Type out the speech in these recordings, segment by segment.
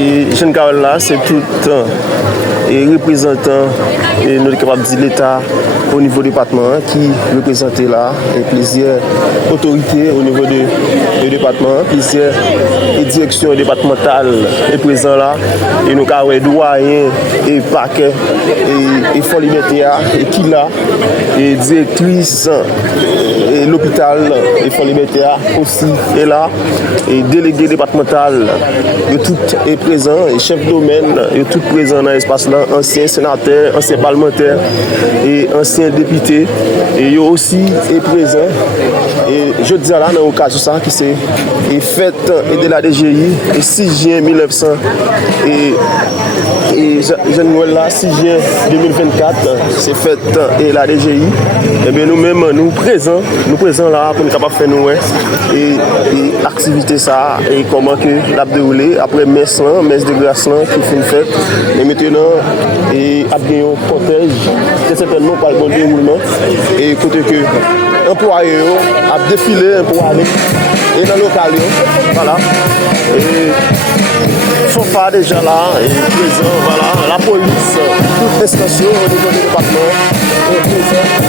Et Jean Carole là, c'est tout et représentant et nous sommes capables de dire l'État au niveau du département qui représente là et plusieurs autorités au niveau du département, plusieurs directions départementales et présents là et nous avons doyen et parquet et Fonds Liberté et qui là et directrice et l'hôpital et Fonds Liberté aussi est là et délégué départemental et tout est présent et chef de domaine et tout présent dans l'espace là, ancien sénateur, ancien parlementaire et ancien député et eux aussi est présent et je dis là dans l'occasion ça qui c'est fête et de la DGI et 6 juin 1900 et Jean-Noël là 6 juin 2024 c'est fête et la DGI et bien nous-mêmes nous présents là pour nous capable faire nous et activité ça et comment que l'a déroulé après messe de grâce là qui fait une fête et maintenant et a bien un cortège c'est certainement pas le bon déroulement et côté que employés a défilé pour aller et dans le local voilà et fanfare déjà là et présent voilà la police toute l'extension au niveau du département est présent.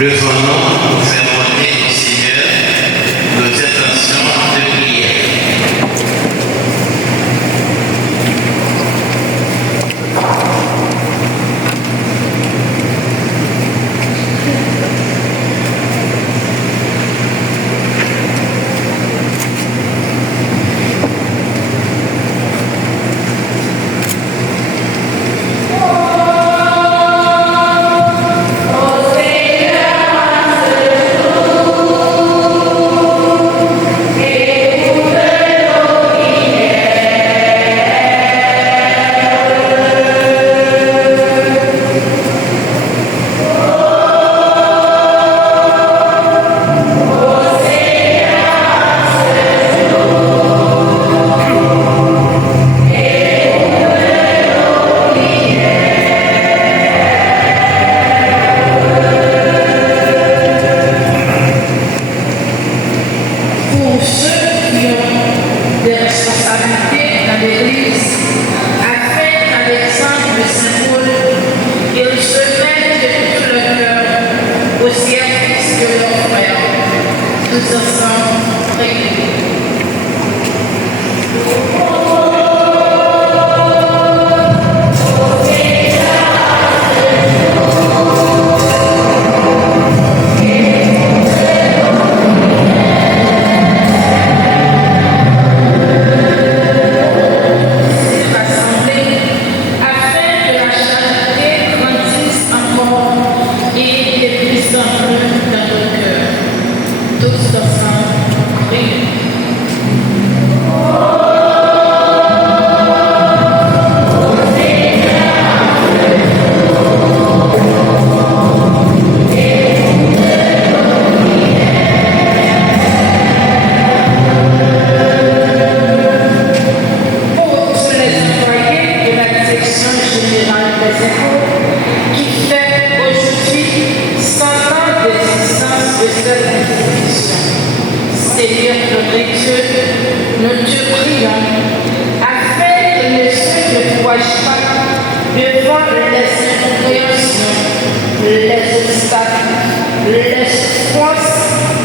Le venons pour faire monter au Seigneur nos intentions de prière.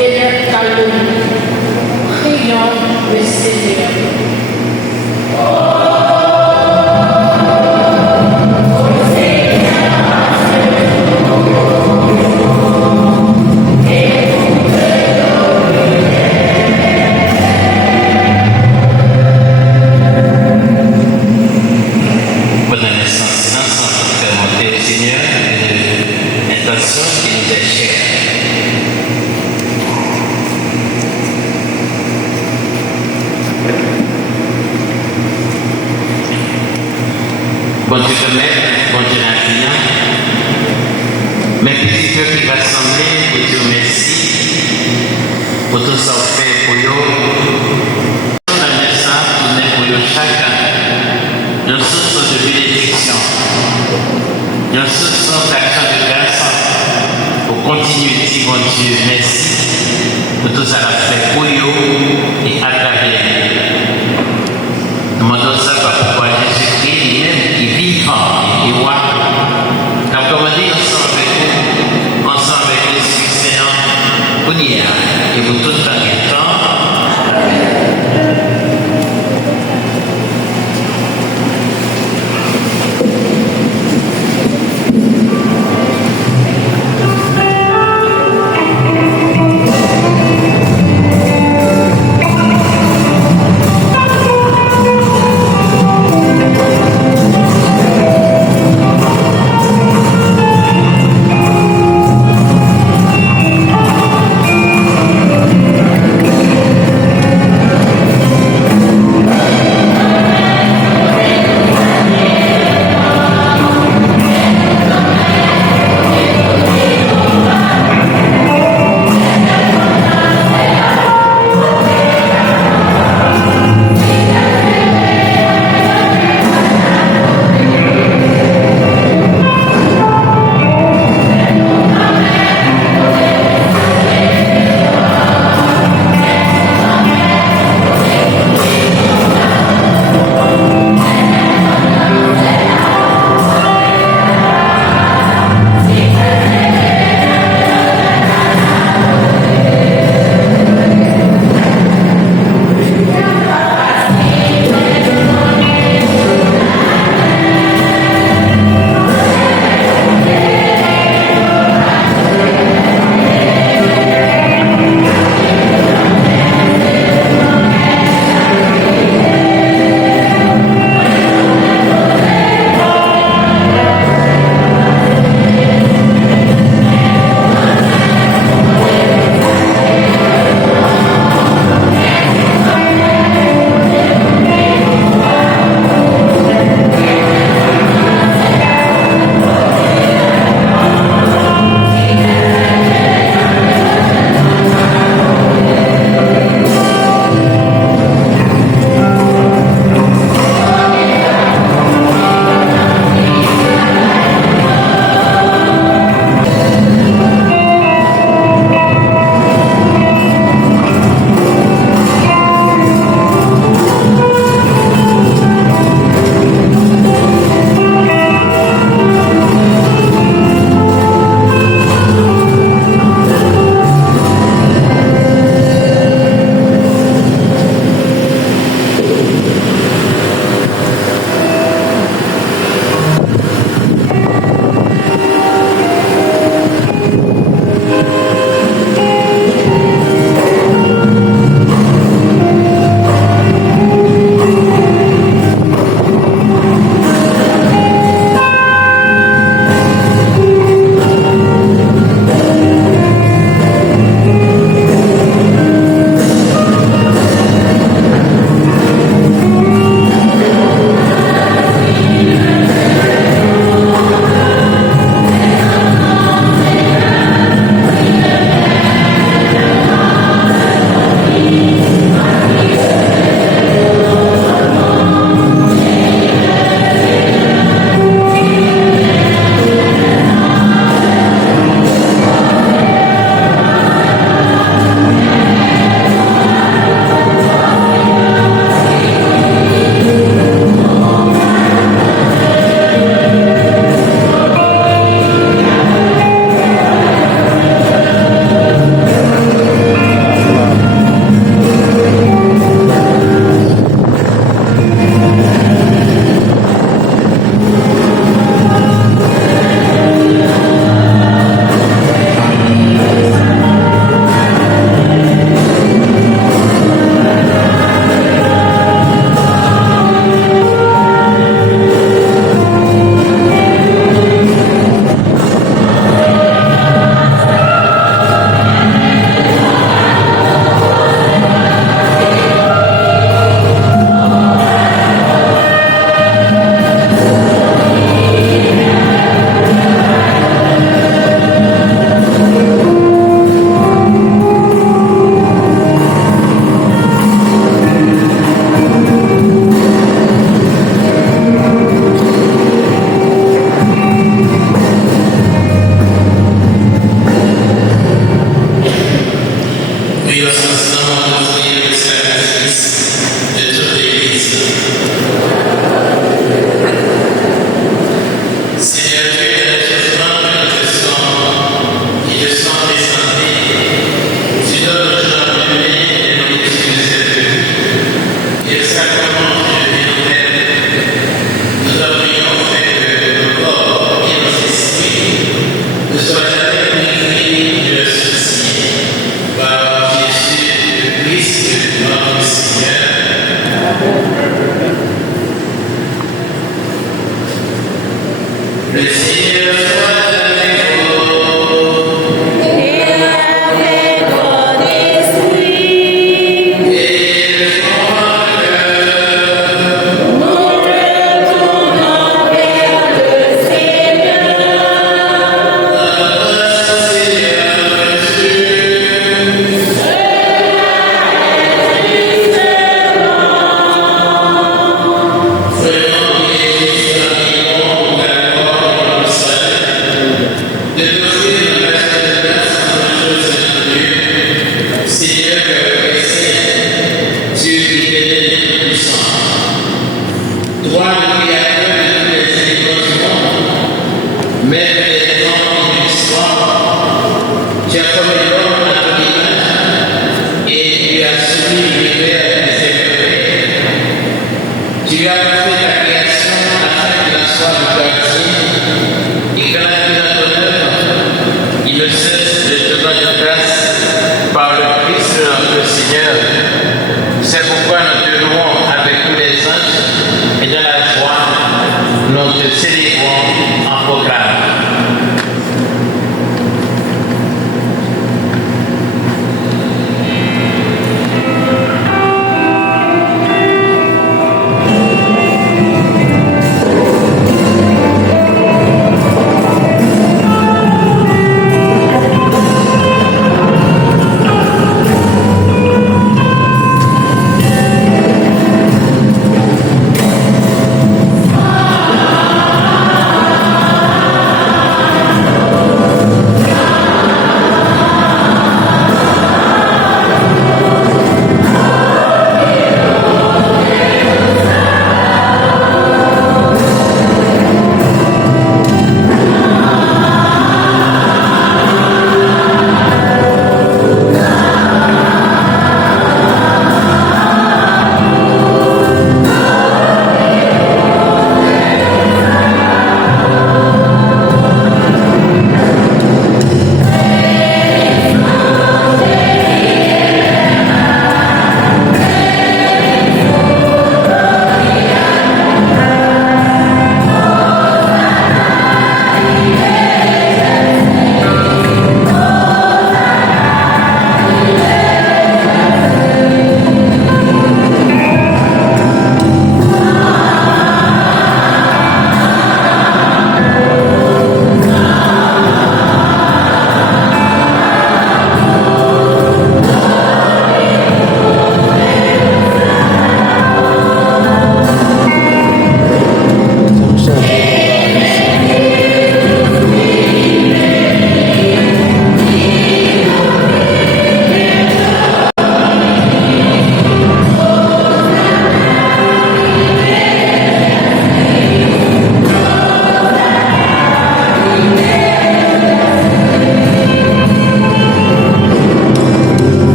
et leur calomnie. Prions le Seigneur. Bon Dieu de maître, bon Dieu d'infini, mes petits cœurs qui rassemblés, pour Dieu merci, pour tout ça fait pour eux. On a mis ça, tourner pour eux chacun. Une source de bénédiction, une source d'action de grâce pour continuer de dire bon Dieu merci, pour tout ça fait pour eux et à travers. Nous demandons ça par pourquoi Jésus-Christ lui-même qui est vivant et roi. Comme commandé ensemble avec vous, ensemble avec l'Esprit Saint, pour hier et pour tout le temps et temps.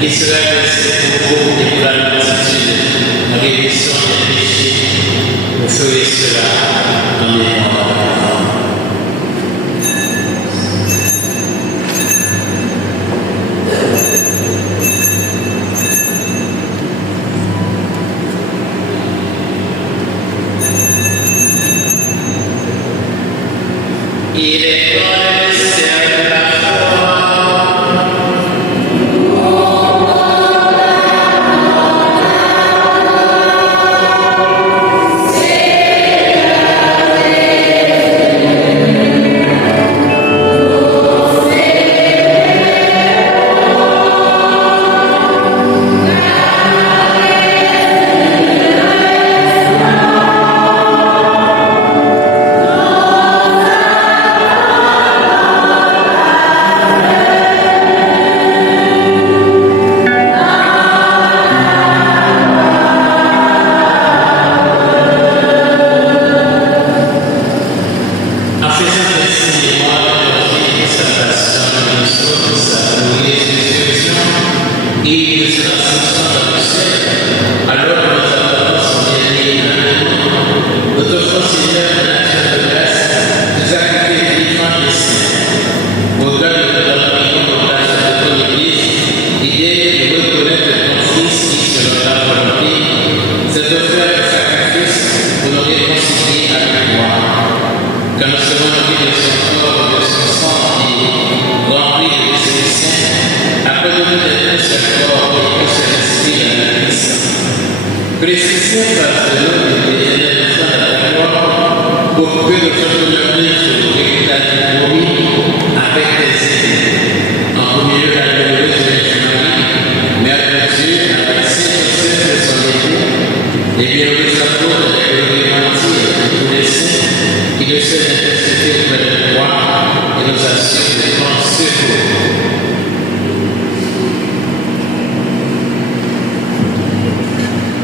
et sera versé pour vous et pour la multitude, la rémission des péchés. Vous ferez cela en mémoire. Il est bon de servir la foi.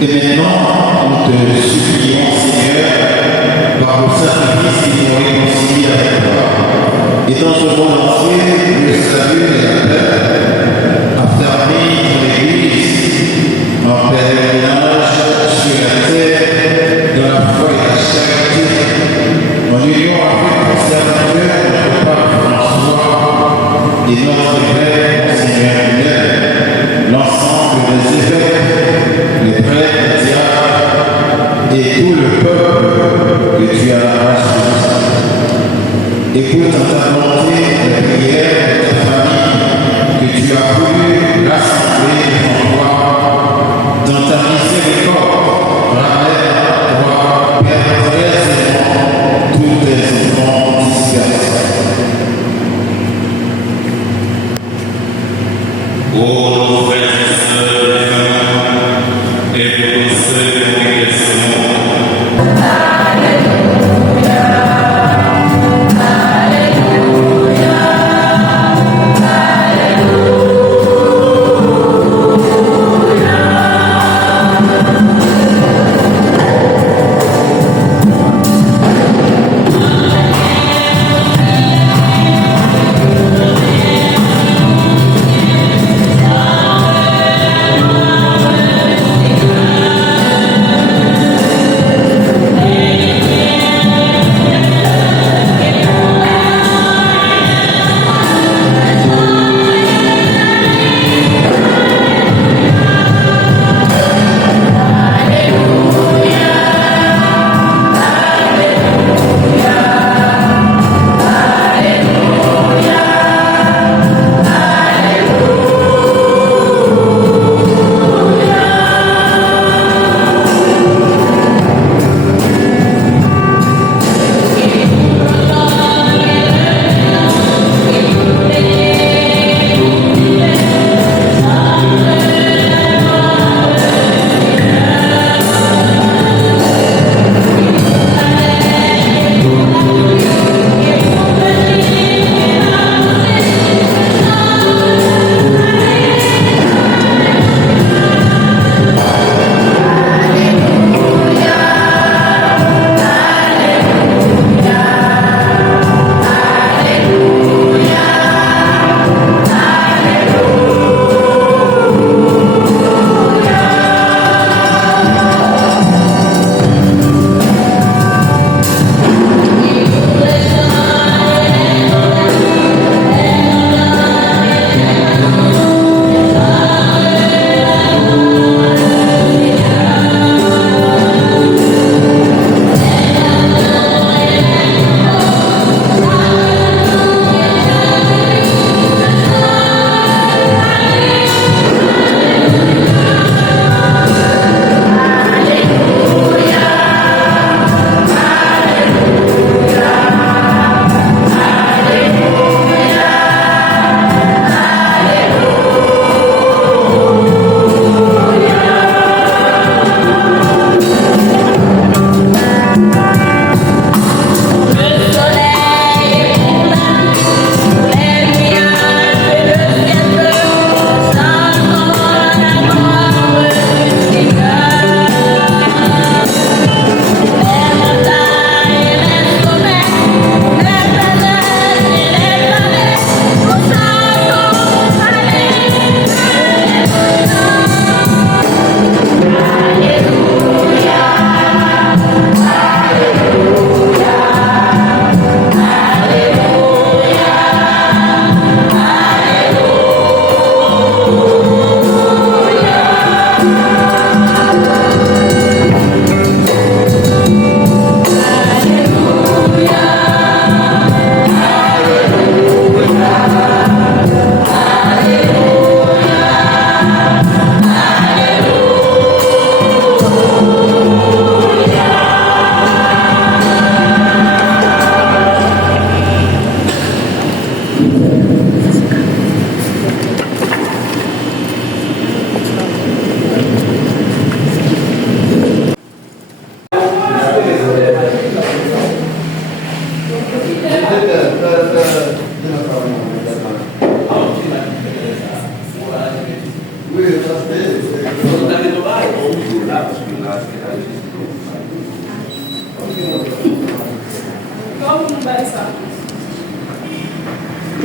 Et maintenant, nous te supplions, Seigneur, par le sacrifice qui nous réconcilie avec toi. Et dans ce monde entier, le salut et la paix, affermis dans l'Église, en pèlerinage sur la terre, dans la foi et la charité, en union avec ton serviteur, notre Pape François, et notre Père, Seigneur lui-même, l'ensemble des évêques, les prêtres, les diacres et tout le peuple que tu as rassemblé. Écoute en ta volonté la prière de ta famille que tu as voulu rassembler devant toi dans ta miséricorde. Ramène à toi, Père très aimant, tous tes enfants dispersés. Oh, nos frères et sœurs, et pour ceux qui le sont. Amen.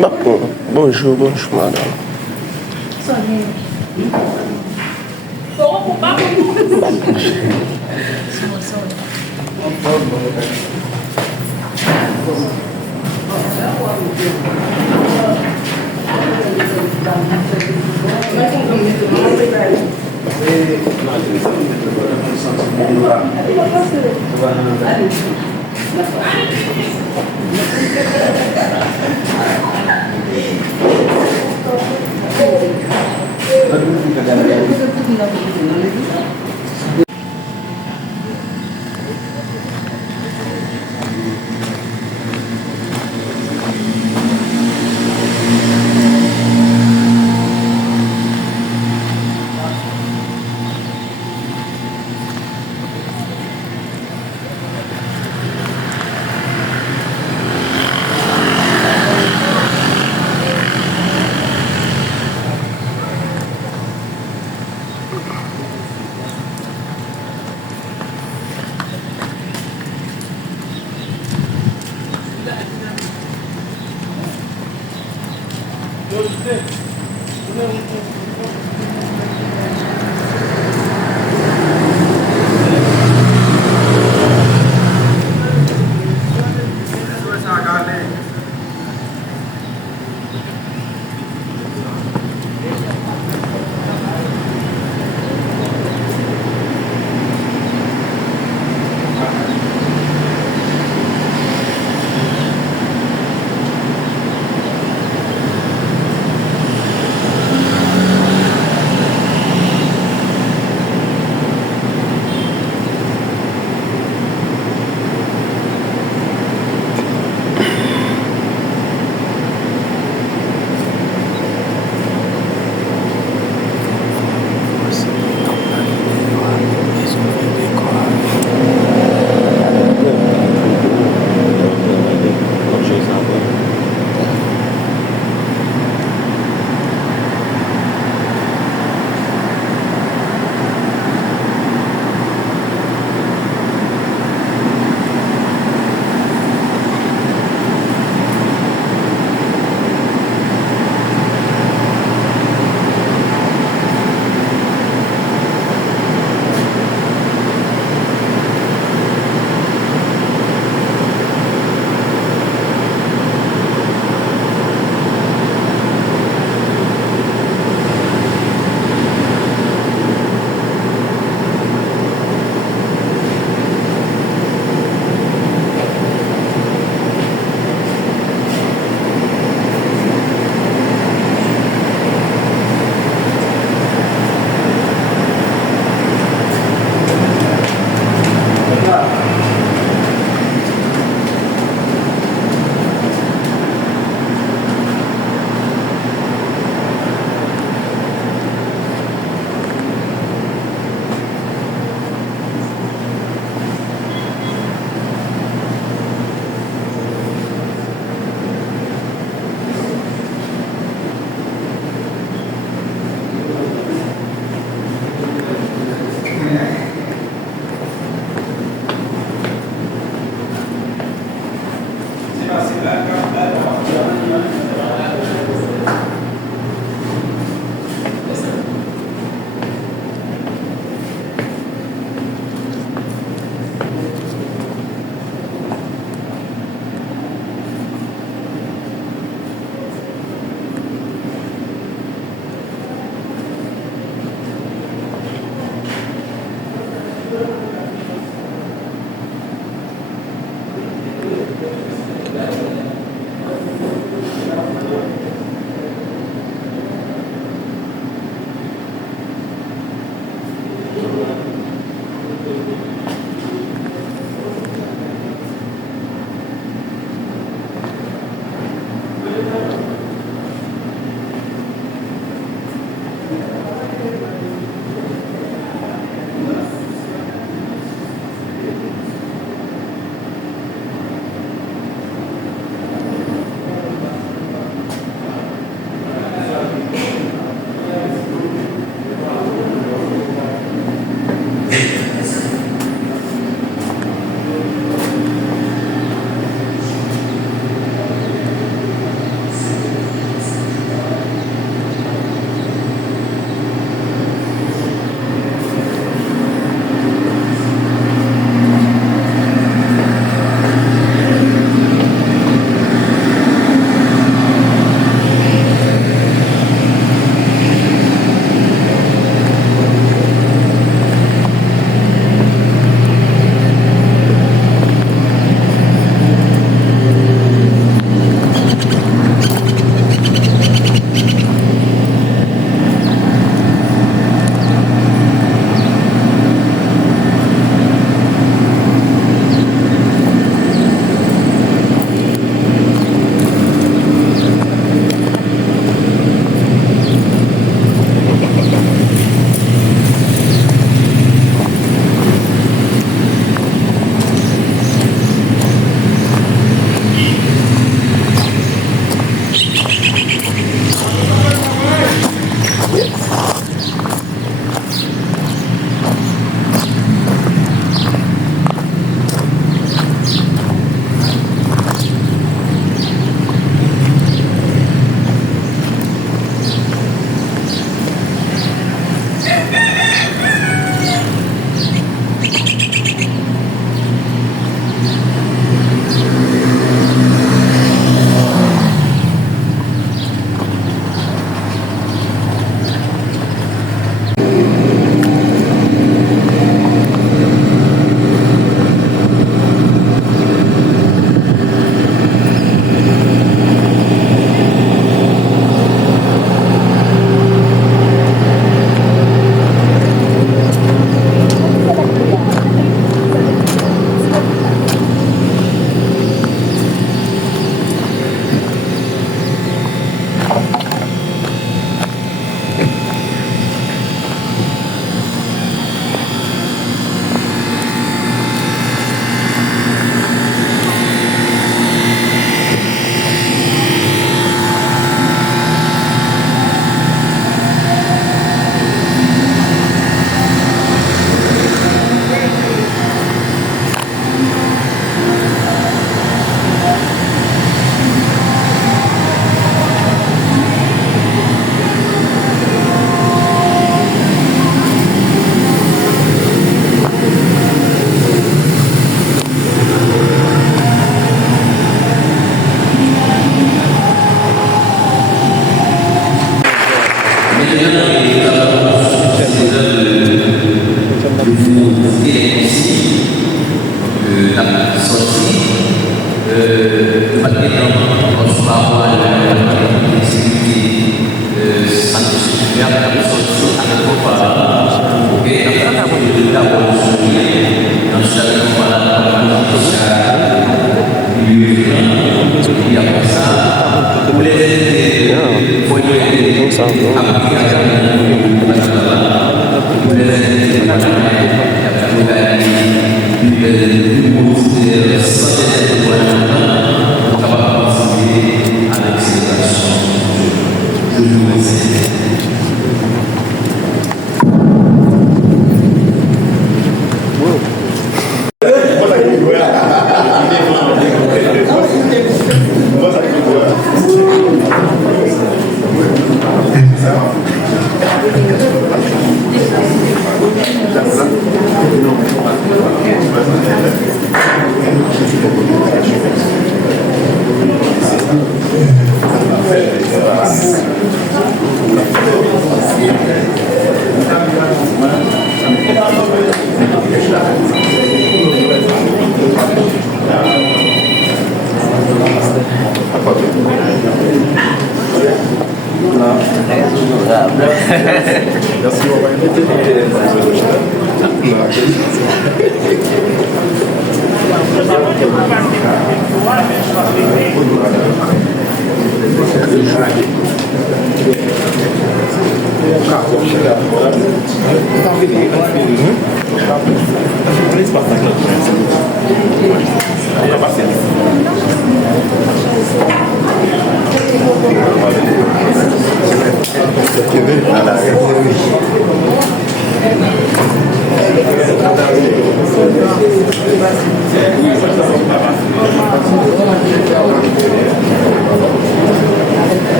Bonjour, madame.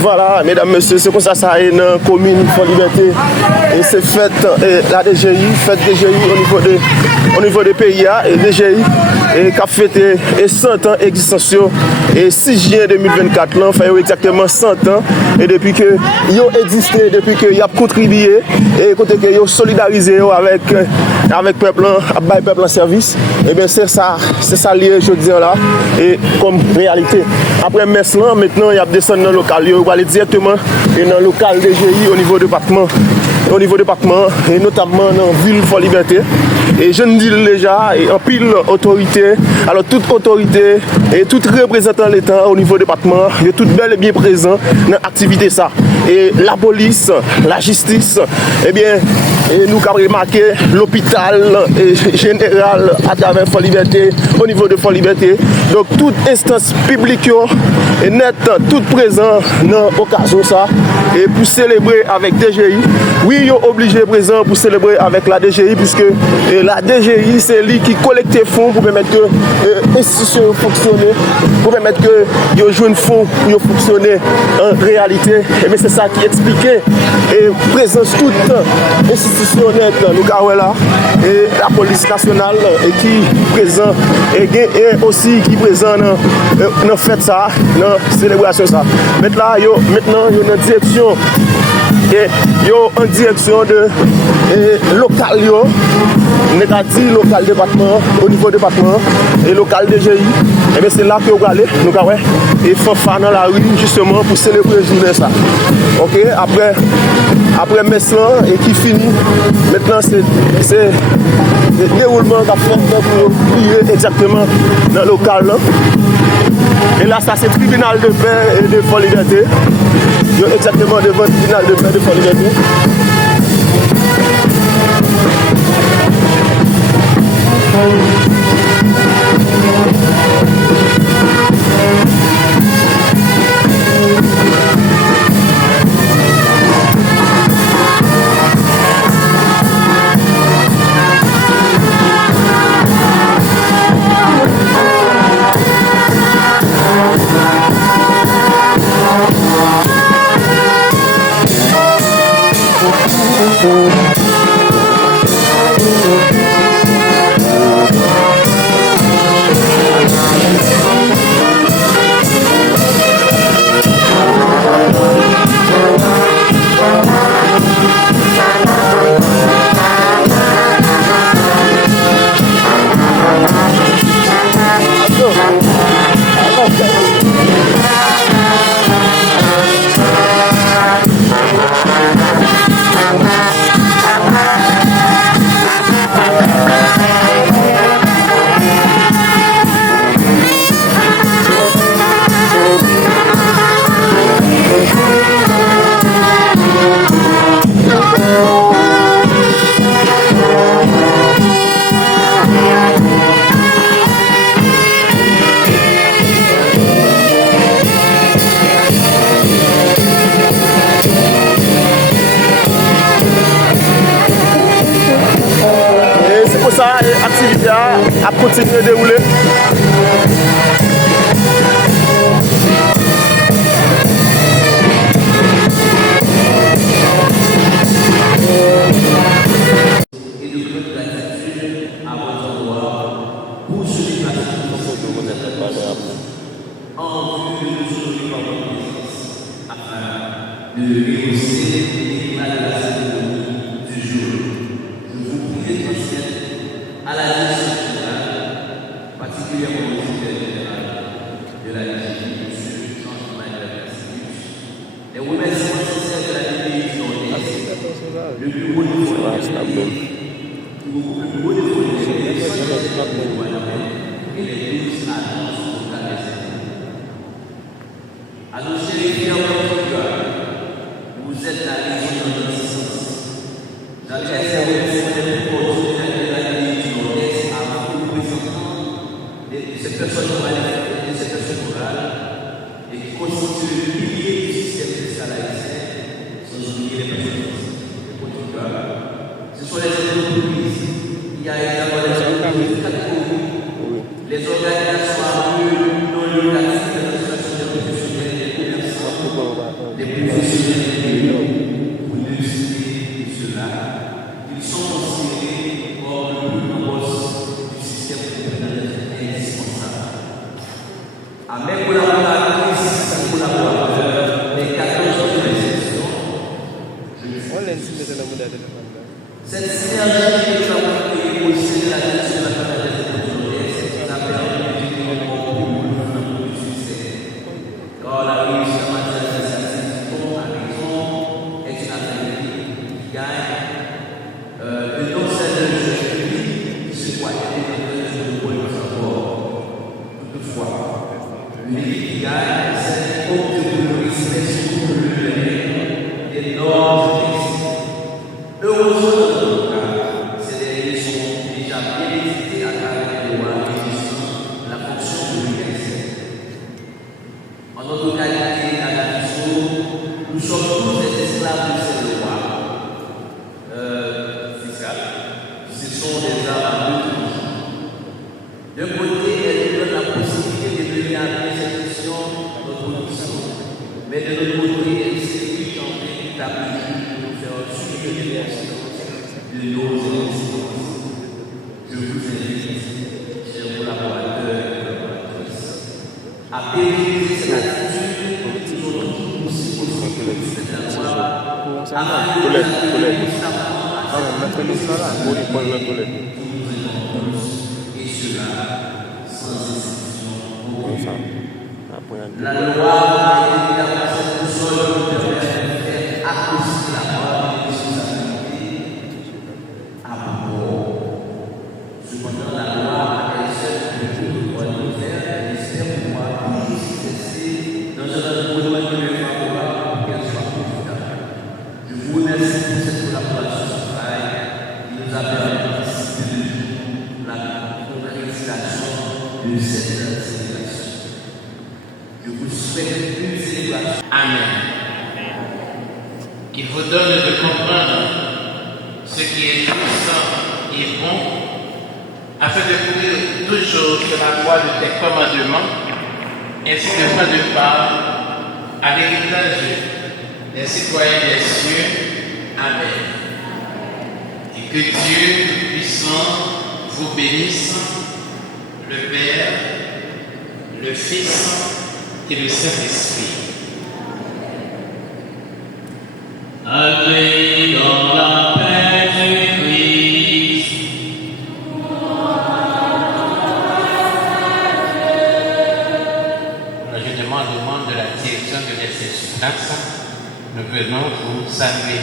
Voilà, mesdames, messieurs, c'est comme ça est dans la commune Fort Liberté. Et c'est fait la DGI, fête DGI au niveau des PIA et DGI et qui a fêté 100 ans d'existence. Et 6 juin 2024, là, fait exactement 100 ans. Et depuis que ils ont existé, depuis qu'ils ont contribué et côté qu'ils ont solidarisé avec le peuple, avec le peuple en service, et bien c'est ça lié, je dis là, et comme réalité. Après messe là, maintenant, il y a descendu dans le local, il va aller directement dans le local DGI au niveau département, et notamment dans la ville Fort Liberté. Et je ne dis déjà, et en pile autorité, alors toute autorité et tout représentant de l'État au niveau département, il est tout bel et bien présent dans l'activité ça. Et la police, la justice, eh bien, et nous avons remarqué l'hôpital général à travers Fort Liberté, au niveau de Fort Liberté. Donc toute instance publique est nette, toute présente dans l'occasion ça. Et pour célébrer avec DGI, oui, ils sont obligés présent pour célébrer avec la DGI, puisque la DGI, c'est lui qui collecte fonds pour permettre que l'institution fonctionne, pour permettre que ils jouent un fonds pour fonctionner en réalité. Et bien c'est ça qui expliquait et présence toute institutionnelle, nous avons là, et la police nationale et qui présent et aussi qui présent dans la fête ça, dans la célébration ça. Maintenant, il y a une direction. Et yo en direction de local yo, dit local département, au niveau département et local DGI. Et bien c'est là que vous allez, nous avons et fanfare dans la rue justement pour célébrer le journée ça. Ok, après messe et qui finit, maintenant c'est le déroulement qu'a fait pour prier exactement dans le local là. Et là, ça c'est tribunal de paix et de liberté. Exactement devant le tribunal de paix et de liberté. L'activité a continué de dérouler. Et de votre gratitude à votre endroit pour ce débat en vue de nous soutenir par votre présence afin de négocier les plans de la cérémonie du jour. Je vous prie de transmettre à la direction générale, particulièrement au secrétaire général de la DGI, M. Jean-Emmanuel Cassius, les remerciements sincères de la DGI le bureau de et les 12 agences locales des à nos chers frères de cœur, vous êtes la raison de notre existence. J'adresse les remerciements de la DGI du Nord-Est à vous représentants de ces personnes morales et de ces personnes morales et qui constituent le pilier du système fiscal haïtien, sans oublier les personnes. Ce sont les entreprises, il y a également les entreprises catégories, les organisations non lucratives, les associations de professionnels, les commerçants, les professionnels, pour ne citer cela, ils sont D'un côté, elle nous donne la possibilité de mener à bien cette mission dans notre production. Mais de l'autre côté, elle s'est en train d'établir de nous faire un suivi de l'expérience de nos expériences. Je vous invite, chers collaborateurs et collaboratrices, à pérenniser cette attitude toujours aussi positive de la loi, à améliorer et cela sans exception. La loi a évidemment cette boussole qui permet de faire accoster la mort et les responsabilités à mort. Cependant, la loi a elle seule le droit de le faire et espère pouvoir s'exercer dans un environnement qui est favorable pour qu'elle soit profitable. Je vous remercie pour cette collaboration sur travail qui nous a permis de participer de la concrétisation de cette célébration. Je vous souhaite une célébration. Amen. Il vous donne de comprendre ce qui est juste et bon, afin de courir toujours sur la voie de tes commandements, ainsi de prendre part à l'héritage des citoyens des cieux. Amen. Et que Dieu Tout-Puissant vous bénisse, le Père, le Fils et le Saint-Esprit. Allez dans la paix du Christ. Je demande au monde de la direction de l'Institut, nous venons vous saluer.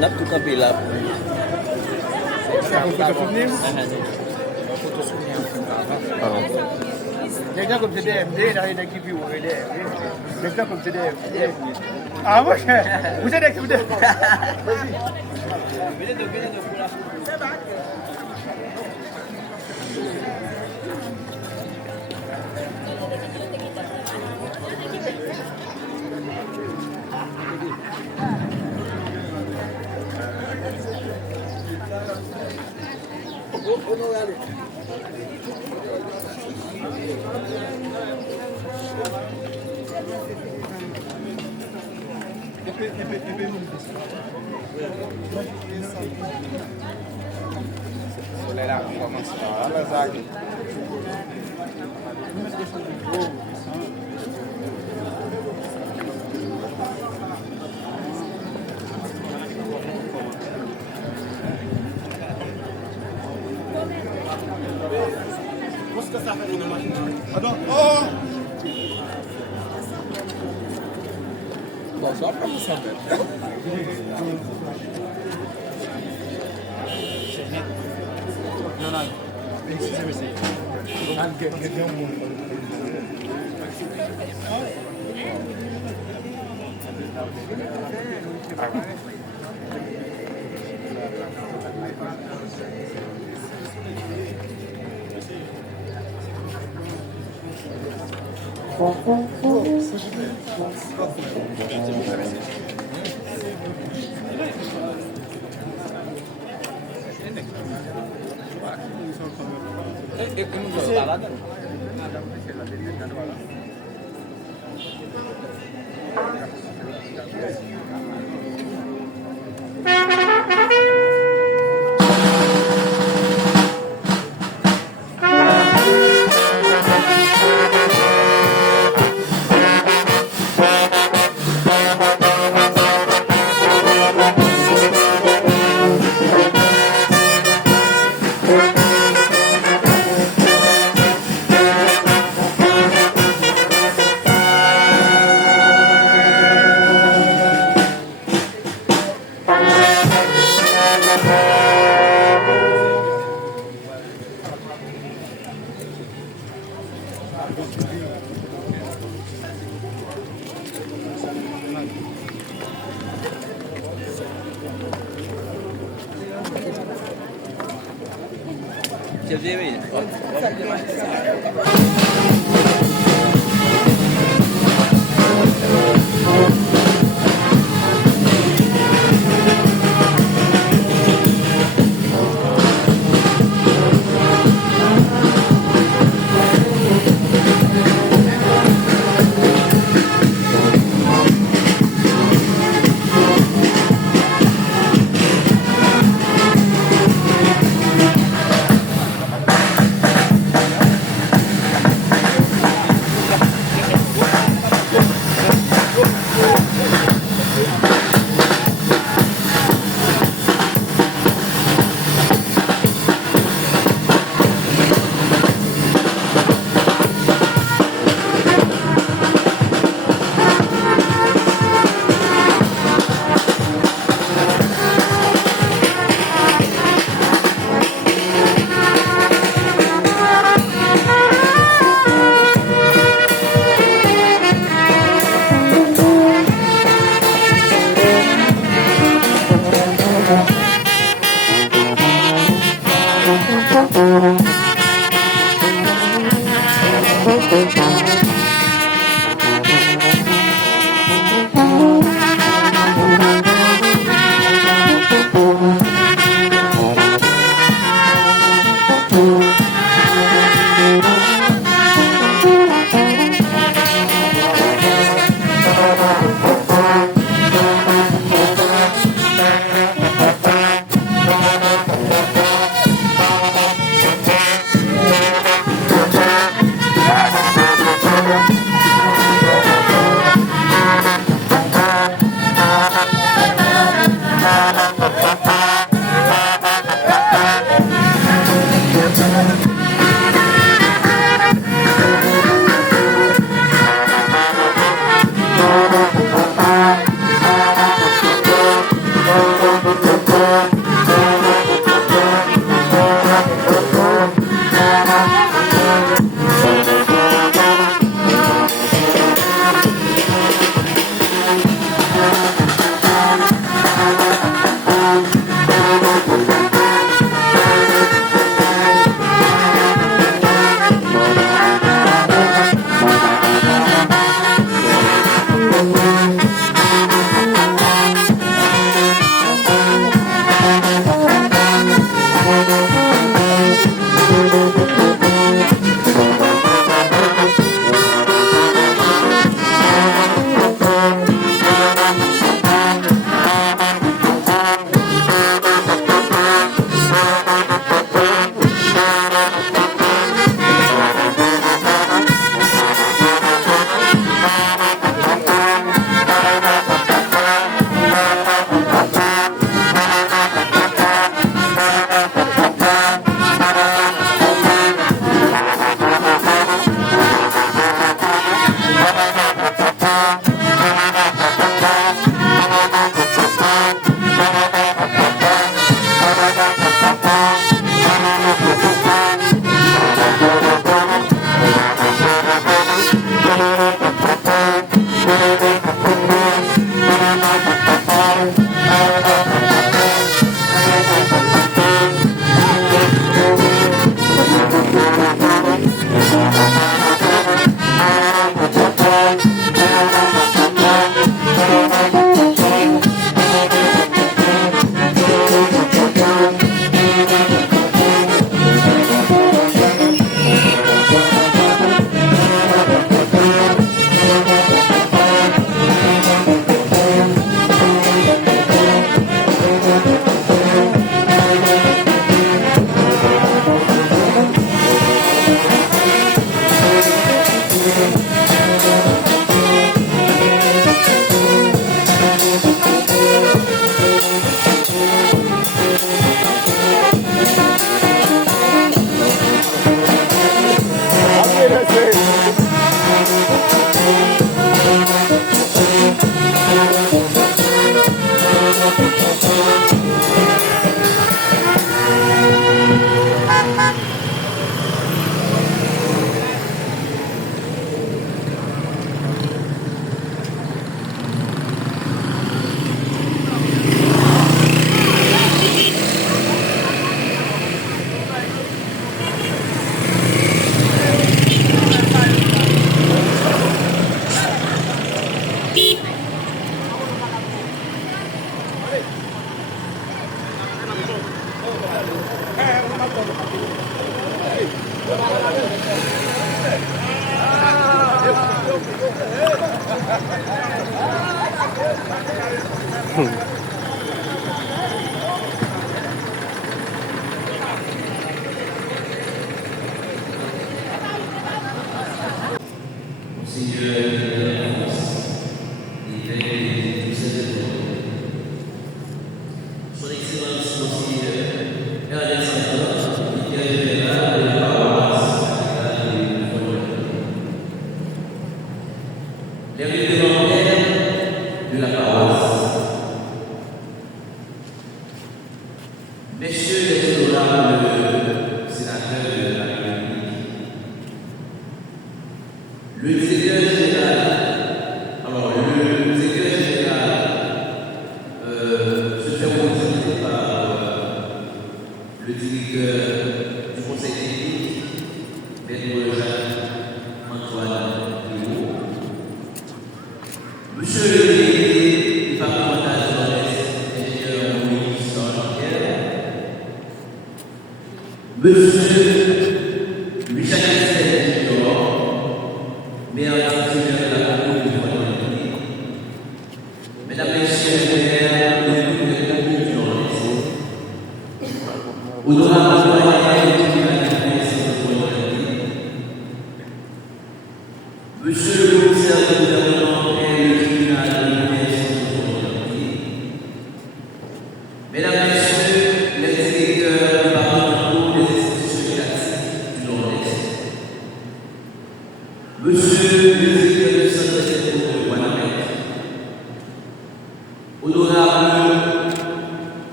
Nak tout campé là. Quelqu'un comme CDMD, il a rien à qui vit au relais. Quelqu'un comme CDMD. Ah, moi, vous êtes actif. Attends, oh! Bon, ça va pas vous sentir. Non, non. Excusez-moi,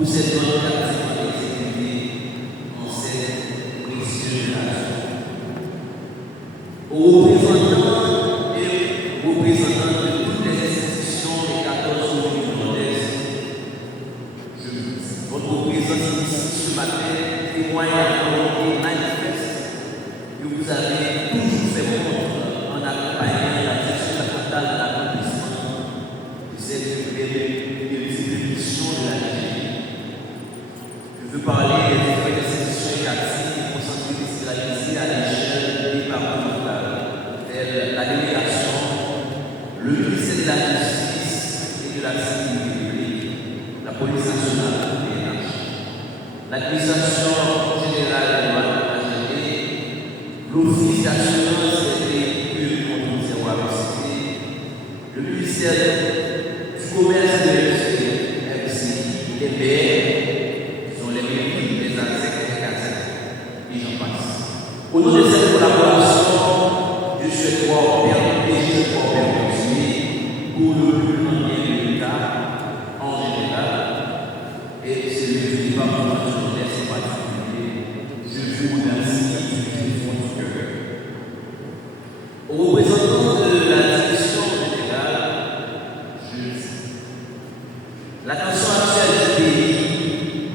Vous êtes la police nationale, l'administration générale de l'Office d'assurance des véhicules contre le ministère du commerce et de l'industrie, MC, les BR, sont les véhicules des insectes et et j'en passe. Au nom de cette collaboration, je souhaite voir continuer pour le plus grand bien de l'État en général et c'est le département de jeunesse en particulier. Je vous remercie du fond du cœur. Aux représentants de la direction générale, je dis l'attention actuelle du pays,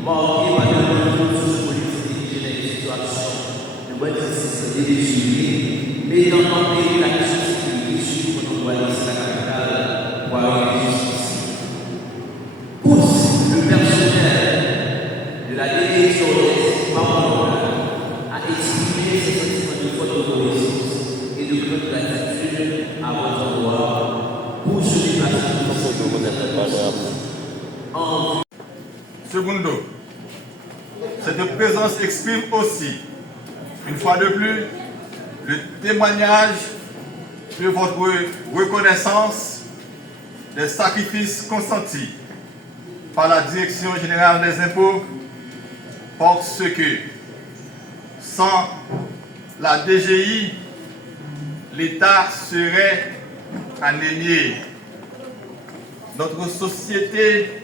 marquée par de nombreuses politiques et des situations de banditisme démesuré, mettant en péril la question sécurité sur notre royaume, la capitale, pour arriver jusqu'ici. Pousse le personnel de la direction des parlementaires à exprimer ses sentiments de foi de reconnaissance et de grande gratitude à votre endroit pour ce déplacement. Secondo, cette présence exprime aussi, une fois de plus, le témoignage de votre reconnaissance des sacrifices consentis par la Direction générale des impôts, parce que sans la DGI, l'État serait anémié. Notre société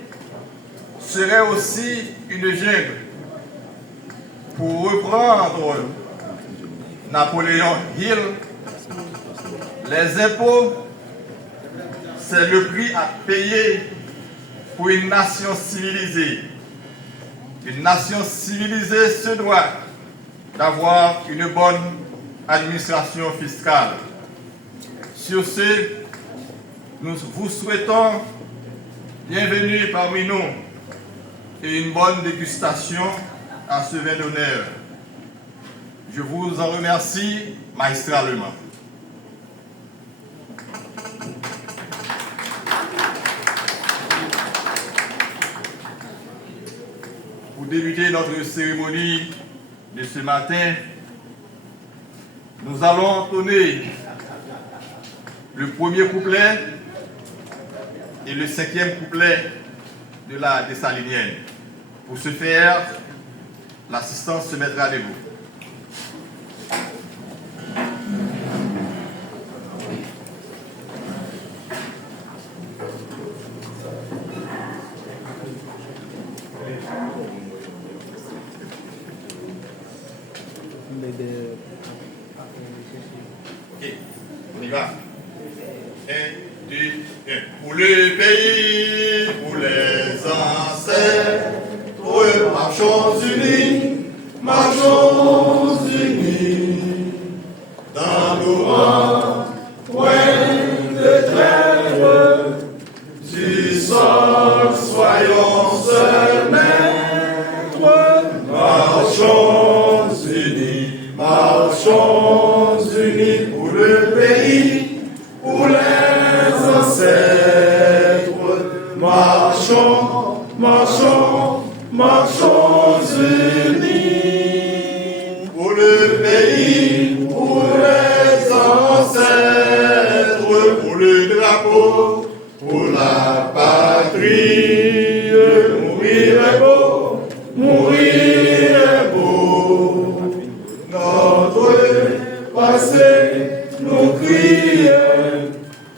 serait aussi une jungle. Pour reprendre Napoléon Hill, les impôts, c'est le prix à payer pour une nation civilisée. Une nation civilisée se doit d'avoir une bonne administration fiscale. Sur ce, nous vous souhaitons bienvenue parmi nous et une bonne dégustation à ce vin d'honneur. Je vous en remercie magistralement. Pour débuter notre cérémonie de ce matin, nous allons entonner le premier couplet et le 5e couplet de la Dessalinienne. Pour ce faire, l'assistance se mettra debout. Ok, on y va. 1, 2, 1. Pour le pays, pour les ancêtres, marchons unis, marchons unis, dans nos rangs, point de trêve, du sol, soyons seuls maîtres, marchons unis pour le pays, pour les ancêtres, marchons, marchons, marchons unis pour le pays, pour les ancêtres, pour le drapeau, pour la patrie. Mourir est beau, mourir est beau. Notre passé nous crie,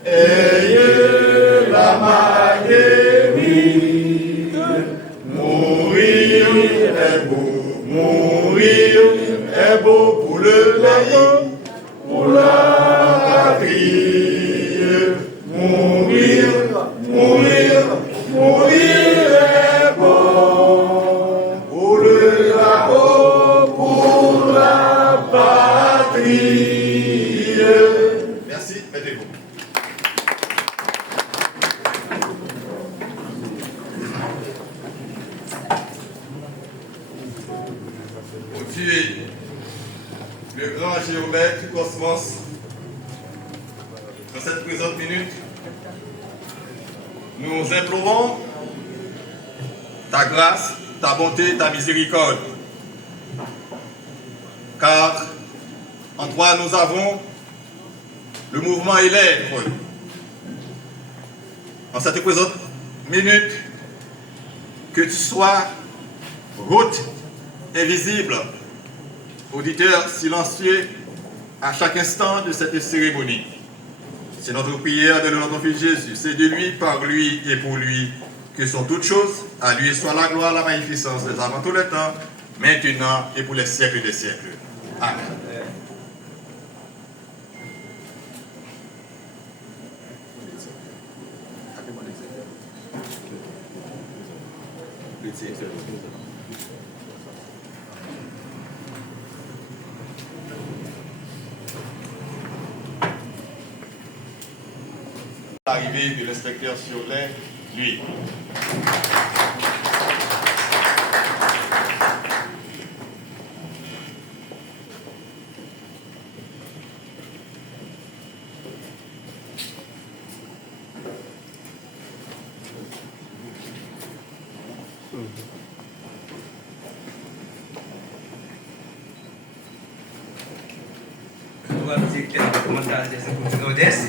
ayez la main guérie. Mourir est beau, mourir est beau pour le pays, pour la patrie. Mourir, mourir, mourir est beau pour le drapeau, pour la patrie. Merci, mettez-vous. Dieu, le grand géomètre Cosmos, dans cette présente minute, nous implorons ta grâce, ta bonté, ta miséricorde. Car en toi nous avons le mouvement et l'être. En cette présente minute, que tu sois route invisible, auditeur silencieux à chaque instant de cette cérémonie. C'est notre prière de notre Fils Jésus. C'est de lui, par lui et pour lui que sont toutes choses. À lui soit la gloire, la magnificence des avant tout le temps, maintenant et pour les siècles des siècles. Amen. L'arrivée de l'inspecteur sur lui. Directeur départemental des impôts du Nord-Est,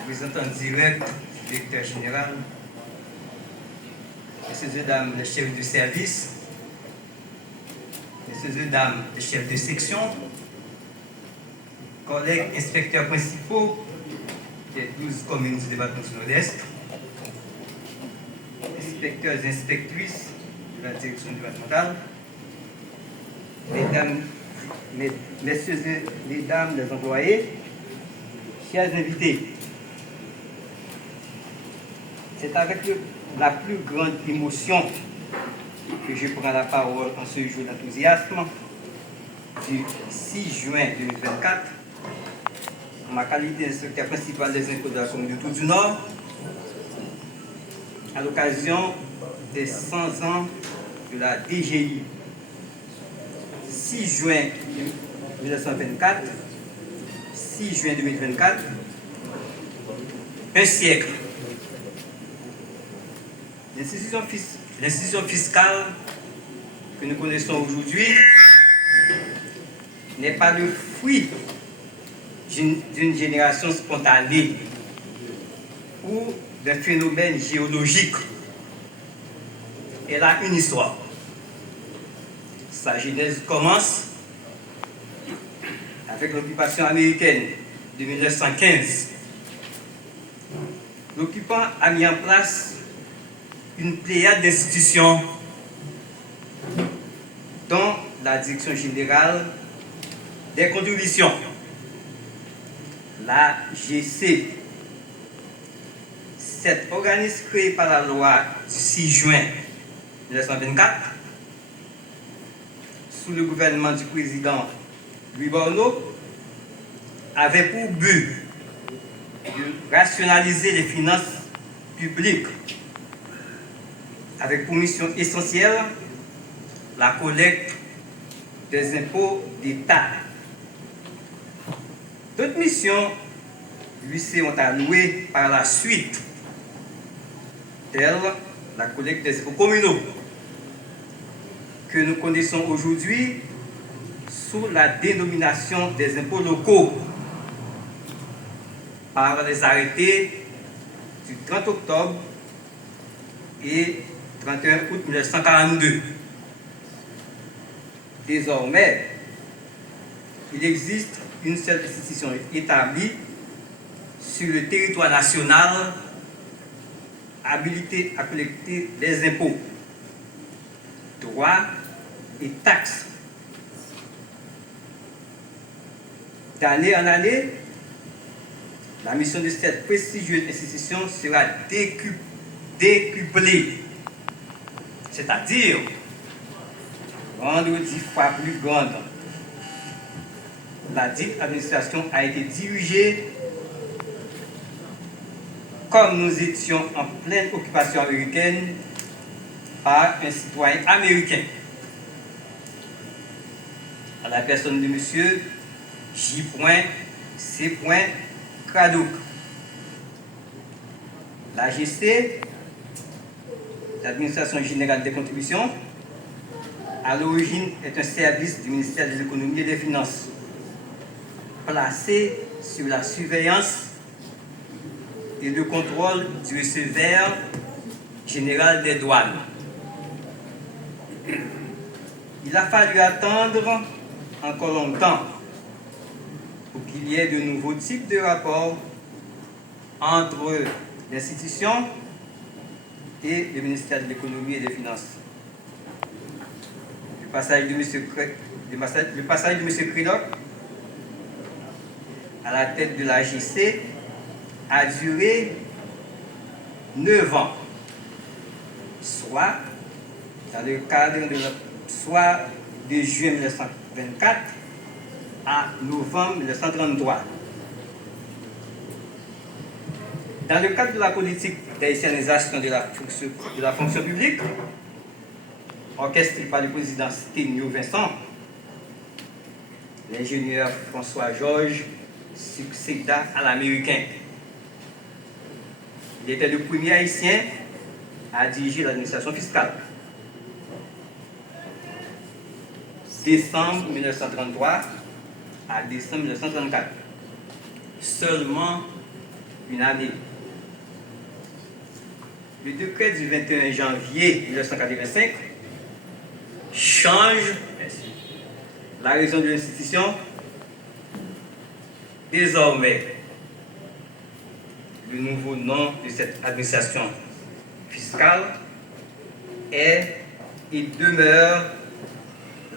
représentant direct du directeur général, messieurs et dames les chefs de service, messieurs et dames les chefs de section, collègues inspecteurs principaux des 12 communes du département du Nord-Est, inspecteurs et inspectrices de la direction départementale, messieurs et les dames les employés, chers invités, c'est avec la plus grande émotion que je prends la parole en ce jour d'enthousiasme du 6 juin 2024, en ma qualité d'inspecteur principal des impôts de la commune de Tours du Nord, à l'occasion des 100 ans de la DGI. 6 juin 1924, 6 juin 2024, un siècle. L'institution fiscale que nous connaissons aujourd'hui n'est pas le fruit d'une génération spontanée ou d'un phénomène géologique. Elle a une histoire. Sa genèse commence avec l'occupation américaine de 1915. L'occupant a mis en place une pléiade d'institutions dont la Direction générale des contributions, la GC. Cet organisme créé par la loi du 6 juin 1924 sous le gouvernement du président Louis Borneau avait pour but de rationaliser les finances publiques avec pour mission essentielle la collecte des impôts d'État. D'autres missions lui seront allouées par la suite, telles la collecte des impôts communaux, que nous connaissons aujourd'hui sous la dénomination des impôts locaux, par les arrêtés du 30 octobre et 31 août 1942. Désormais, il existe une seule institution établie sur le territoire national habilitée à collecter les impôts, droits et taxes. D'année en année, la mission de cette prestigieuse institution sera décuplée, c'est-à-dire rendre 10 fois plus grande. La dite administration a été dirigée comme nous étions en pleine occupation américaine par un citoyen américain, à la personne de M. J.C. Cradock. L'AGC, l'Administration générale des contributions, à l'origine est un service du ministère des Économies et des Finances, placé sur la surveillance et le contrôle du receveur général des douanes. Il a fallu attendre encore longtemps pour qu'il y ait de nouveaux types de rapports entre l'institution et le ministère de l'Économie et des Finances. Le passage de M. Cradock à la tête de l'AGC a duré 9 ans, soit dans le cadre de juin 1924 à novembre 1933. Dans le cadre de la politique d'haïtianisation de la fonction publique, orchestrée par le président Sténio Vincent, l'ingénieur François Georges succéda à l'américain. Il était le premier haïtien à diriger l'administration fiscale. Décembre 1933 à décembre 1934. Seulement une année. Le décret du 21 janvier 1985 change la raison de l'institution. Désormais, le nouveau nom de cette administration fiscale est et demeure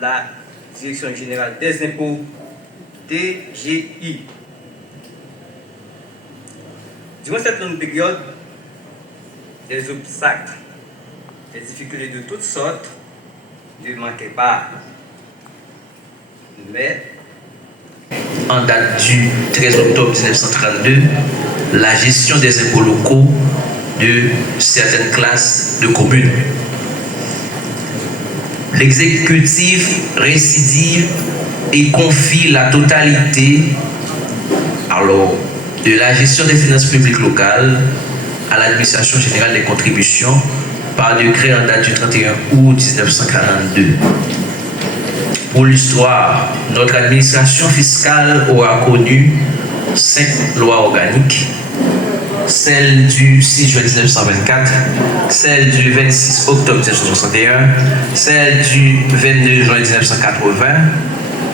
la Direction générale des impôts, DGI. Durant cette longue période, des obstacles, des difficultés de toutes sortes ne manquaient pas. Mais, en date du 13 octobre 1932, la gestion des impôts locaux de certaines classes de communes. L'exécutif récidive et confie la totalité de la gestion des finances publiques locales à l'administration générale des contributions par décret en date du 31 août 1942. Pour l'histoire, notre administration fiscale aura connu 5 lois organiques, celle du 6 juin 1924, celle du 26 octobre 1961, celle du 22 juin 1980,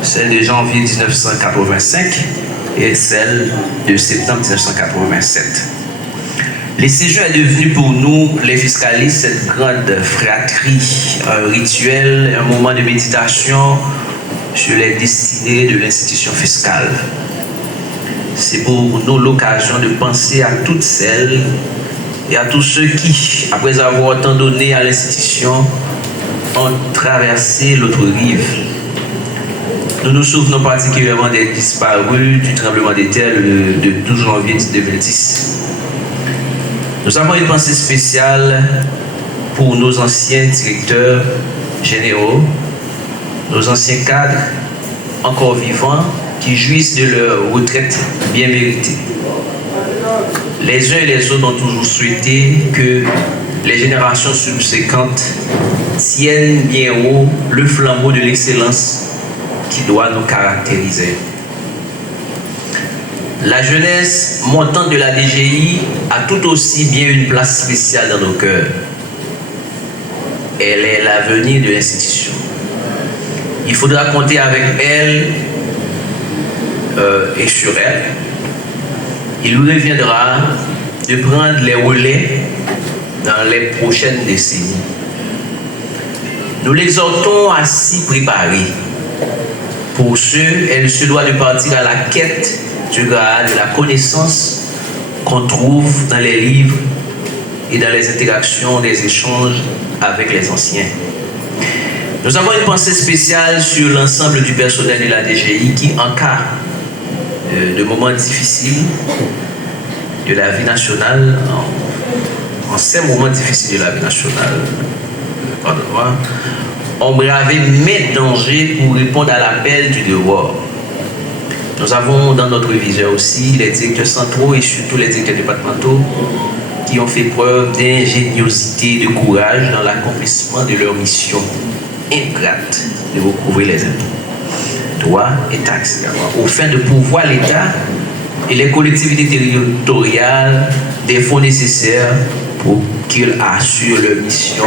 celle de janvier 1985 et celle de septembre 1987. Les 6 juin est devenu pour nous, les fiscalistes, cette grande fratrie, un rituel, un moment de méditation sur les destinées de l'institution fiscale. C'est pour nous l'occasion de penser à toutes celles et à tous ceux qui, après avoir tant donné à l'institution, ont traversé l'autre rive. Nous nous souvenons particulièrement des disparus du tremblement de terre de 12 janvier 2010. Nous avons une pensée spéciale pour nos anciens directeurs généraux, nos anciens cadres encore vivants qui jouissent de leur retraite bien méritée. Les uns et les autres ont toujours souhaité que les générations subséquentes tiennent bien haut le flambeau de l'excellence qui doit nous caractériser. La jeunesse montante de la DGI a tout aussi bien une place spéciale dans nos cœurs. Elle est l'avenir de l'institution. Il faudra compter avec elle et sur elle. Il nous reviendra de prendre les relais dans les prochaines décennies. Nous l'exhortons à s'y préparer. Pour ce, elle se doit de partir à la quête du grade de la connaissance qu'on trouve dans les livres et dans les interactions, des échanges avec les anciens. Nous avons une pensée spéciale sur l'ensemble du personnel de la DGI qui, en cas de moments difficiles de la vie nationale, en ces moments difficiles de la vie nationale, ont bravé maints dangers pour répondre à l'appel du devoir. Nous avons dans notre viseur aussi les directeurs centraux et surtout les directeurs départementaux qui ont fait preuve d'ingéniosité et de courage dans l'accomplissement de leur mission ingrate de recouvrer les impôts, droits et taxes également, au fin de pourvoir l'État et les collectivités territoriales des fonds nécessaires pour qu'ils assurent leur mission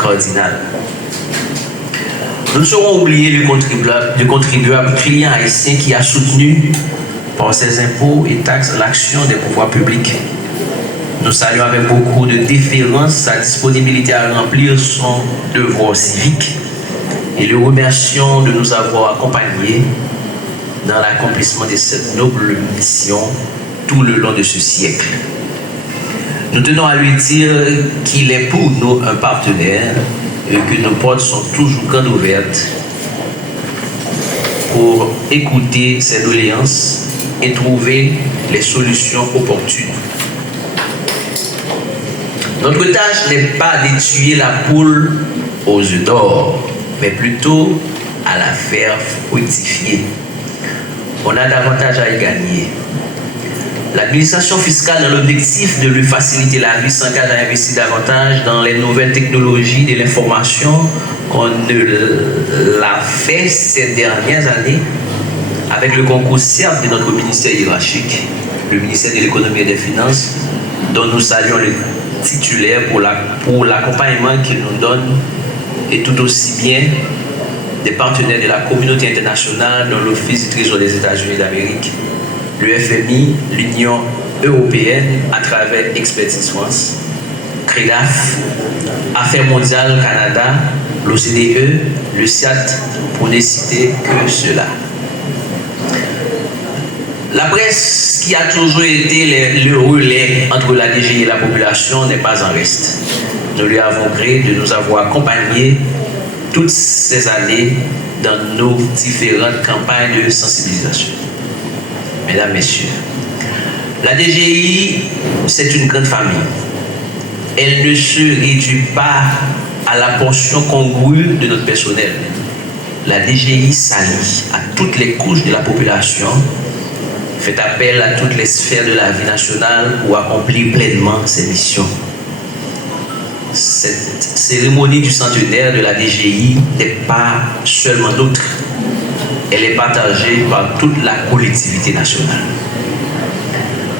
cardinale. Nous ne saurons oublier le contribuable client haïtien qui a soutenu par ses impôts et taxes l'action des pouvoirs publics. Nous saluons avec beaucoup de déférence sa disponibilité à remplir son devoir civique et le remercions de nous avoir accompagnés dans l'accomplissement de cette noble mission tout le long de ce siècle. Nous tenons à lui dire qu'il est pour nous un partenaire et que nos portes sont toujours grandes ouvertes pour écouter ses doléances et trouver les solutions opportunes. Notre tâche n'est pas de tuer la poule aux œufs d'or, mais plutôt à la faire fructifier. On a davantage à y gagner. L'administration fiscale, dans l'objectif de lui faciliter la vie, s'engage à investir davantage dans les nouvelles technologies de l'information qu'on ne l'a fait ces dernières années, avec le concours certes de notre ministère hiérarchique, le ministère de l'économie et des finances, dont nous saluons le titulaire pour l'accompagnement qu'il nous donne, et tout aussi bien des partenaires de la communauté internationale, dont l'Office du Trésor des États-Unis d'Amérique, le FMI, l'Union européenne à travers Expertise France, CREDAF, Affaires mondiales Canada, l'OCDE, le SIAT, pour ne citer que cela. La presse, qui a toujours été le relais entre la DGI et la population, n'est pas en reste. Nous lui avons gré de nous avoir accompagnés toutes ces années dans nos différentes campagnes de sensibilisation. Mesdames, Messieurs, la DGI, c'est une grande famille. Elle ne se réduit pas à la portion congrue de notre personnel. La DGI s'allie à toutes les couches de la population, fait appel à toutes les sphères de la vie nationale pour accomplir pleinement ses missions. Cette cérémonie du centenaire de la DGI n'est pas seulement nôtre. Elle est partagée par toute la collectivité nationale.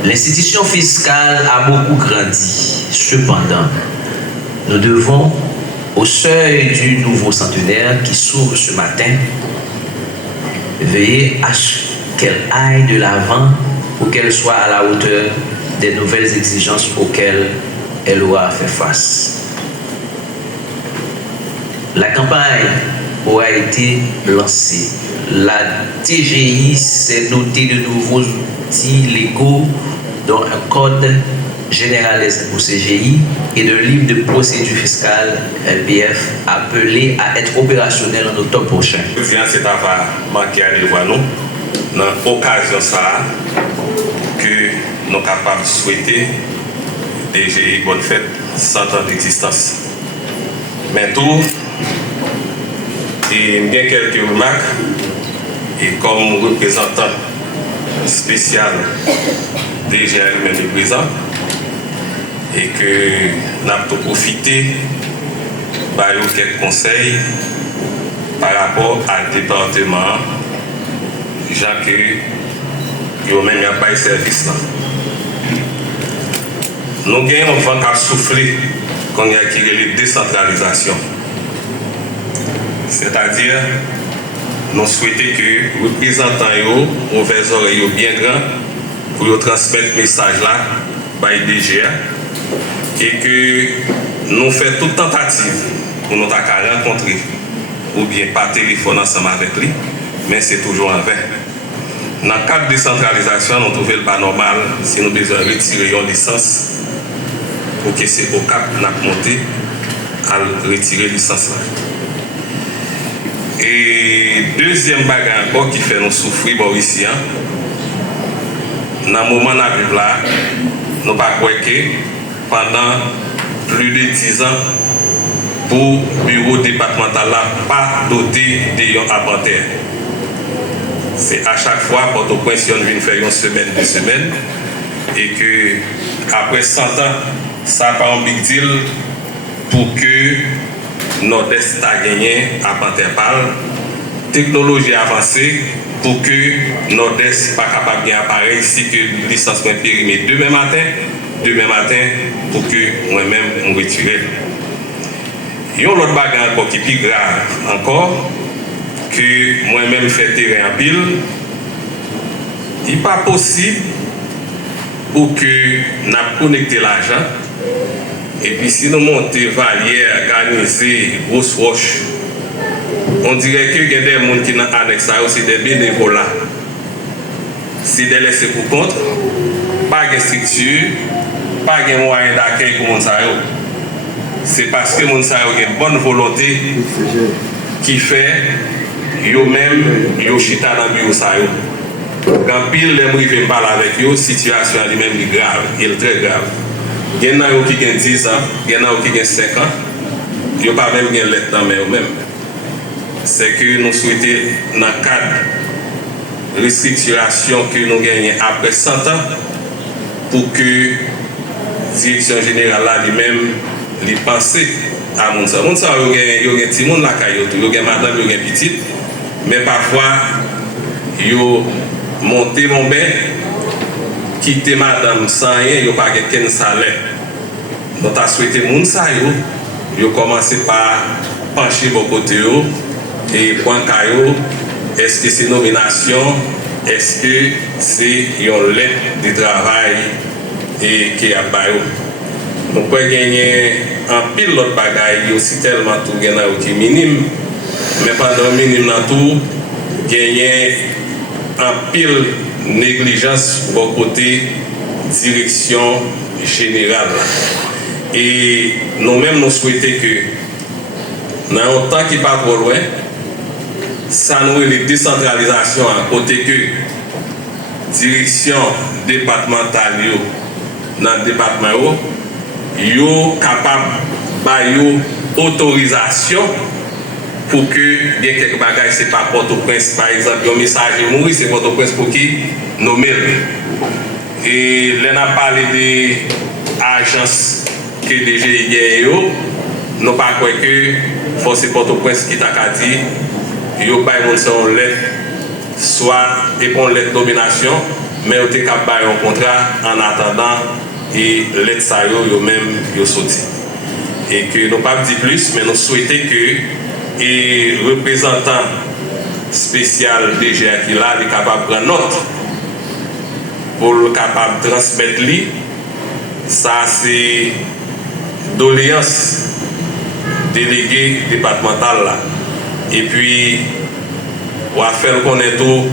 L'institution fiscale a beaucoup grandi. Cependant, nous devons, au seuil du nouveau centenaire qui s'ouvre ce matin, veiller à ce qu'elle aille de l'avant pour qu'elle soit à la hauteur des nouvelles exigences auxquelles elle aura fait face. La campagne aura été lancée. La TGI s'est dotée de nouveaux outils légaux, dont un code général des impôts CGI et de livre de procédure fiscale LPF, appelé à être opérationnel en octobre prochain. C'est avoir manqué à voir nous dans l'occasion ça que nous sommes capables de souhaiter DGI bonne fête 100 ans d'existence. Mais tout, et bien quelques remarques, et comme représentant spécial DGI le présent, et que nous avons profité de quelques conseils par rapport à le département, gens que nous même pas de service là. Nous avons un vent à souffler quand il y a la décentralisation. C'est-à-dire, nous souhaitons que les représentants ont ouvert oreilles bien grands pour transmettre ce message-là par le DGA et que nous faisons toute tentative pour nous rencontrer ou bien par téléphone ensemble avec lui, mais c'est toujours en vain. Dans le cadre de décentralisation, nous trouvons le pas normal si nous devons retirer une licence pour que c'est au cap de monter à retirer la licence. Et deuxième bagarre encore qui fait nous souffrir ici, dans le moment où nous arrivons là, nous ne pouvons pas croire que pendant plus de 10 ans, pour le bureau départemental là, pas doté de inventaire. c'est à chaque fois, Port-au-Prince, on vient faire une semaine, 2 semaines, et que après 100 ans, ça n'a pas un big deal pour que Nord-Est a gagné à Panterpal. Technologie avancée pour que Nord-Est pas capable de appareil si que licence périmé demain matin pour que moi-même on retire. Il y a un autre bagage encore qui est plus grave encore que moi-même fait terrain en pile. Il n'est pas possible pour que nous connections l'argent et puis si nous montons Valière, Garnisé, Grosse Roche, on dirait que y a des gens qui sont annexés, c'est des bénévolats. C'est des laissés pour compte, pas de structure, pas de moyen d'accueil pour les gens. C'est parce que les gens ont une bonne volonté qui fait eux-mêmes, ils chita dans le bureau. Quand pile les gens viennent parler avec eux, la situation elle-même est grave, elle est très grave. Il y en a qui ont 10 ans, il y en a qui ont 5 ans, ils n'ont pas même une lettre dans eux-mêmes. C'est que nous souhaitons, dans le cadre de restructuration que nous gagnons après 100 ans, pour que la direction générale lui-même lui pense à Mounsa. Mounsa, il y a un petit monde là, il y a madame, il y a un petit, mais parfois, il y a monté mon bain, quitté madame sans rien, il n'y a pas quelqu'un salaire. Nous avons souhaité Mounsa, il a commencé par pencher de côté. Et point caillou, est-ce que c'est nomination, est-ce que c'est une lettre de travail et qui a baillé. Nous pouvons gagner un pile d'autres bagailles, aussi tellement tout qui est minime, mais pendant minime dans tout, gagner un pile négligence pour côté direction générale. Et nous-mêmes nous souhaitons que dans un temps qui n'est pas trop loin, ça nous est la décentralisation à côté que direction départementale dans le département yo capable de autorisation pour que il y ait quelques bagages c'est pas Port-au-Prince par exemple un message mourir c'est Port-au-Prince pour qui nommer et là on a parlé des agences que DG yo non pas quoi que force Port-au-Prince qui t'a dit yo bay mon son lettre soit et pour lettre domination mais on est capable un contrat en attendant et lettre ça yo même yo sorti et que nous pas dit plus mais nous souhaitons que et représentant spécial DGA qui là est capable de prendre note pour le capable de transmettre lui ça c'est doléance délégué départemental là. Et puis, on va faire connaître tout,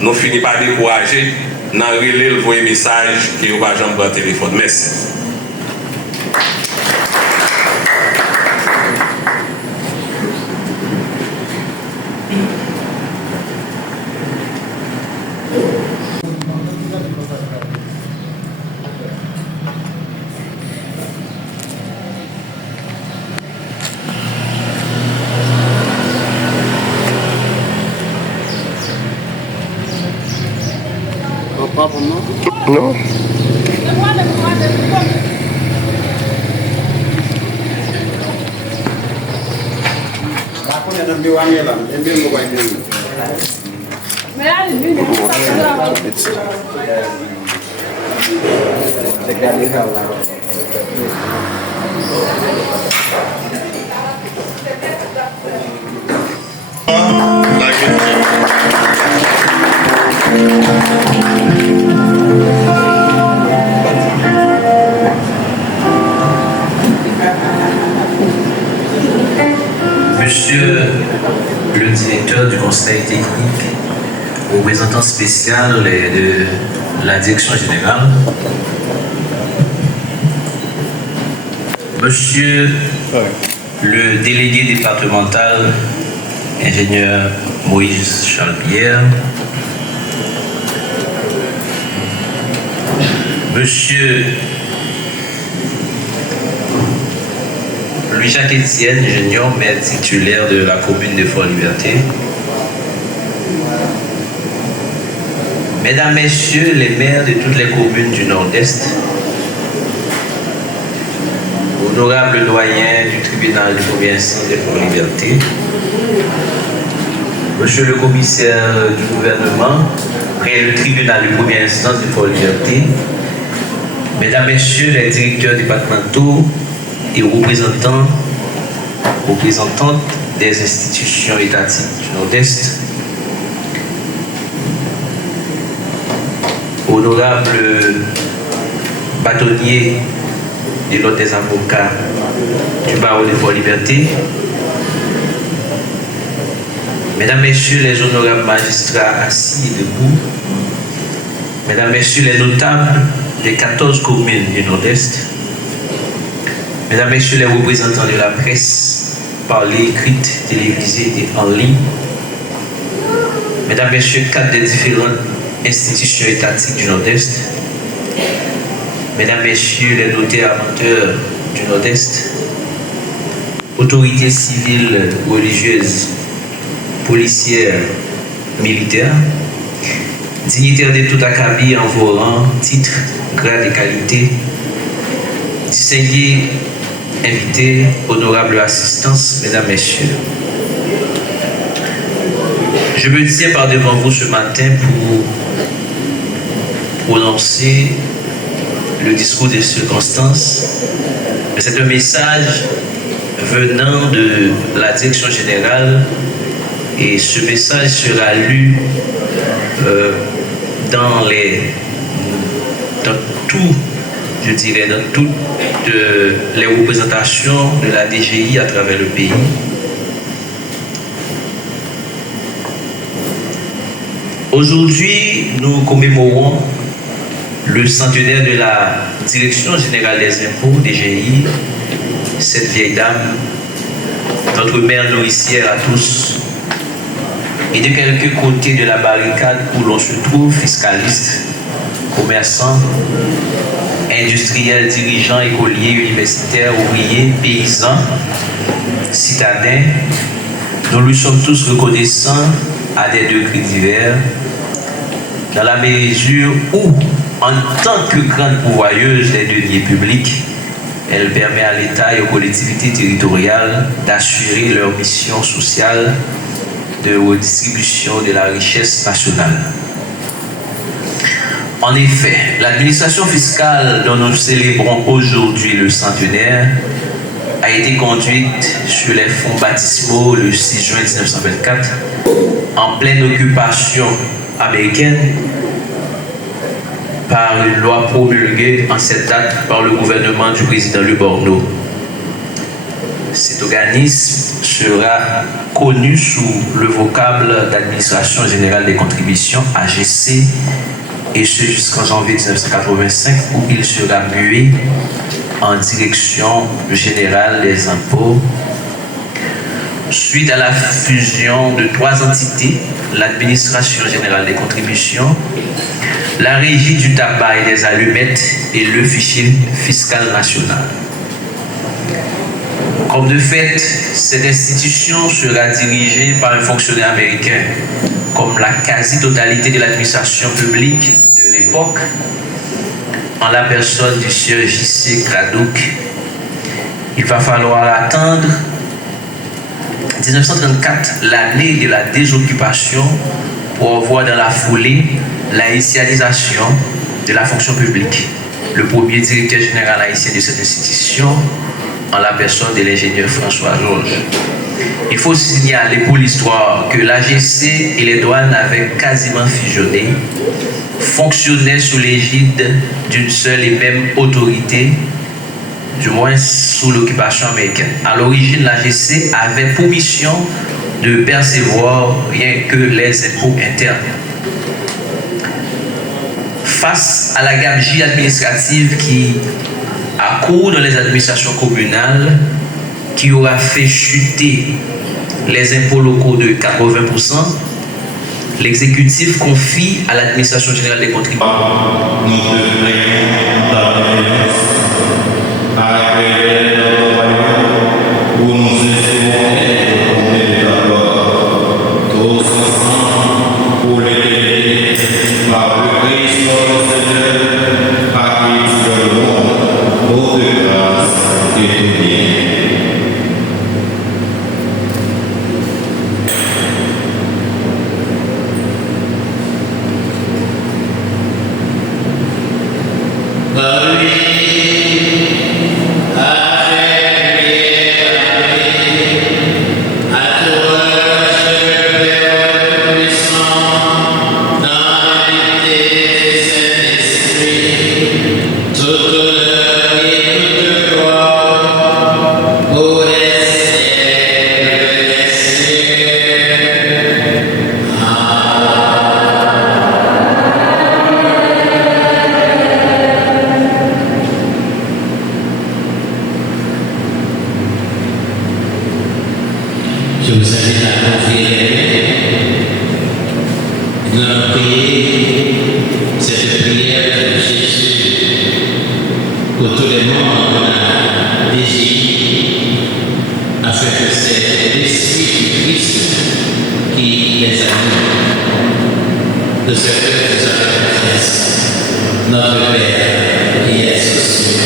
nous finissons par décourager, nous relais le voyer message qui va jamais prendre téléphone. Merci. Non. Monsieur le directeur du conseil technique, représentant spécial de la direction générale, Monsieur le délégué départemental, ingénieur Moïse Charles-Pierre, Monsieur Louis-Jacques Etienne, ingénieur maire titulaire de la commune de Fort-Liberté, Mesdames, Messieurs les maires de toutes les communes du Nord-Est, honorables doyens du tribunal de première instance des Fonds-Liberté, Monsieur le commissaire du gouvernement, près le tribunal de première instance des Fonds-Liberté, Mesdames, Messieurs les directeurs départementaux et représentantes des institutions étatiques du Nord-Est, honorables bâtonniers de l'ordre des avocats du barreau des Fonds-Liberté, Mesdames, Messieurs les honorables magistrats assis et debout, Mesdames, Messieurs les notables des 14 communes du Nord-Est, Mesdames, Messieurs les représentants de la presse, parlée, écrite, télévisée et en ligne, Mesdames, Messieurs, cadres des différentes institutions étatiques du Nord-Est, Mesdames, Messieurs les notaires amateurs du Nord-Est, autorités civiles, religieuses, policières, militaires, dignitaires de tout acabit en vos rangs, titres, grades et qualités, distingués invités, honorables assistance, Mesdames, Messieurs. Je me tiens par devant vous ce matin pour prononcer le discours des circonstances. C'est un message venant de la direction générale et ce message sera lu dans toutes les représentations de la DGI à travers le pays. Aujourd'hui, nous commémorons le centenaire de la Direction générale des impôts, DGI, cette vieille dame, notre mère nourricière à tous, et de quelques côtés de la barricade où l'on se trouve, fiscalistes, commerçants, industriels, dirigeants, écoliers, universitaires, ouvriers, paysans, citadins, nous lui sommes tous reconnaissants à des degrés divers, dans la mesure où, en tant que grande pourvoyeuse des deniers publics, elle permet à l'État et aux collectivités territoriales d'assurer leur mission sociale de redistribution de la richesse nationale. En effet, l'administration fiscale dont nous célébrons aujourd'hui le centenaire a été conduite sur les fonds baptismaux le 6 juin 1924, en pleine occupation américaine, par une loi promulguée en cette date par le gouvernement du président Louis Bordeaux. Cet organisme sera connu sous le vocable d'Administration générale des contributions, AGC, et ce jusqu'en janvier 1985, où il sera mué en Direction générale des impôts. Suite à la fusion de 3 entités, l'Administration générale des contributions, la Régie du tabac et des allumettes et le fichier fiscal national. Comme de fait, cette institution sera dirigée par un fonctionnaire américain, comme la quasi-totalité de l'administration publique de l'époque, en la personne du sieur J.C. Cradouk. Il va falloir attendre 1934, l'année de la désoccupation, pour voir dans la foulée la haïtianisation de la fonction publique. Le premier directeur général haïtien de cette institution, en la personne de l'ingénieur François Georges. Il faut signaler pour l'histoire que l'AGC et les douanes avaient quasiment fusionné, fonctionnaient sous l'égide d'une seule et même autorité, du moins sous l'occupation américaine. À l'origine, l'AGC avait pour mission de percevoir rien que les impôts internes. Face à la gabegie administrative qui accourt dans les administrations communales, qui aura fait chuter les impôts locaux de 80%, l'exécutif confie à l'administration générale des contributions. Pour les Je vous invite à confier nous allons prier cette prière de Jésus pour tous les membres de la DGI, afin que c'est l'Esprit du Christ qui les anime, de ce que nous avons confiance. Notre Père qui es aux cieux,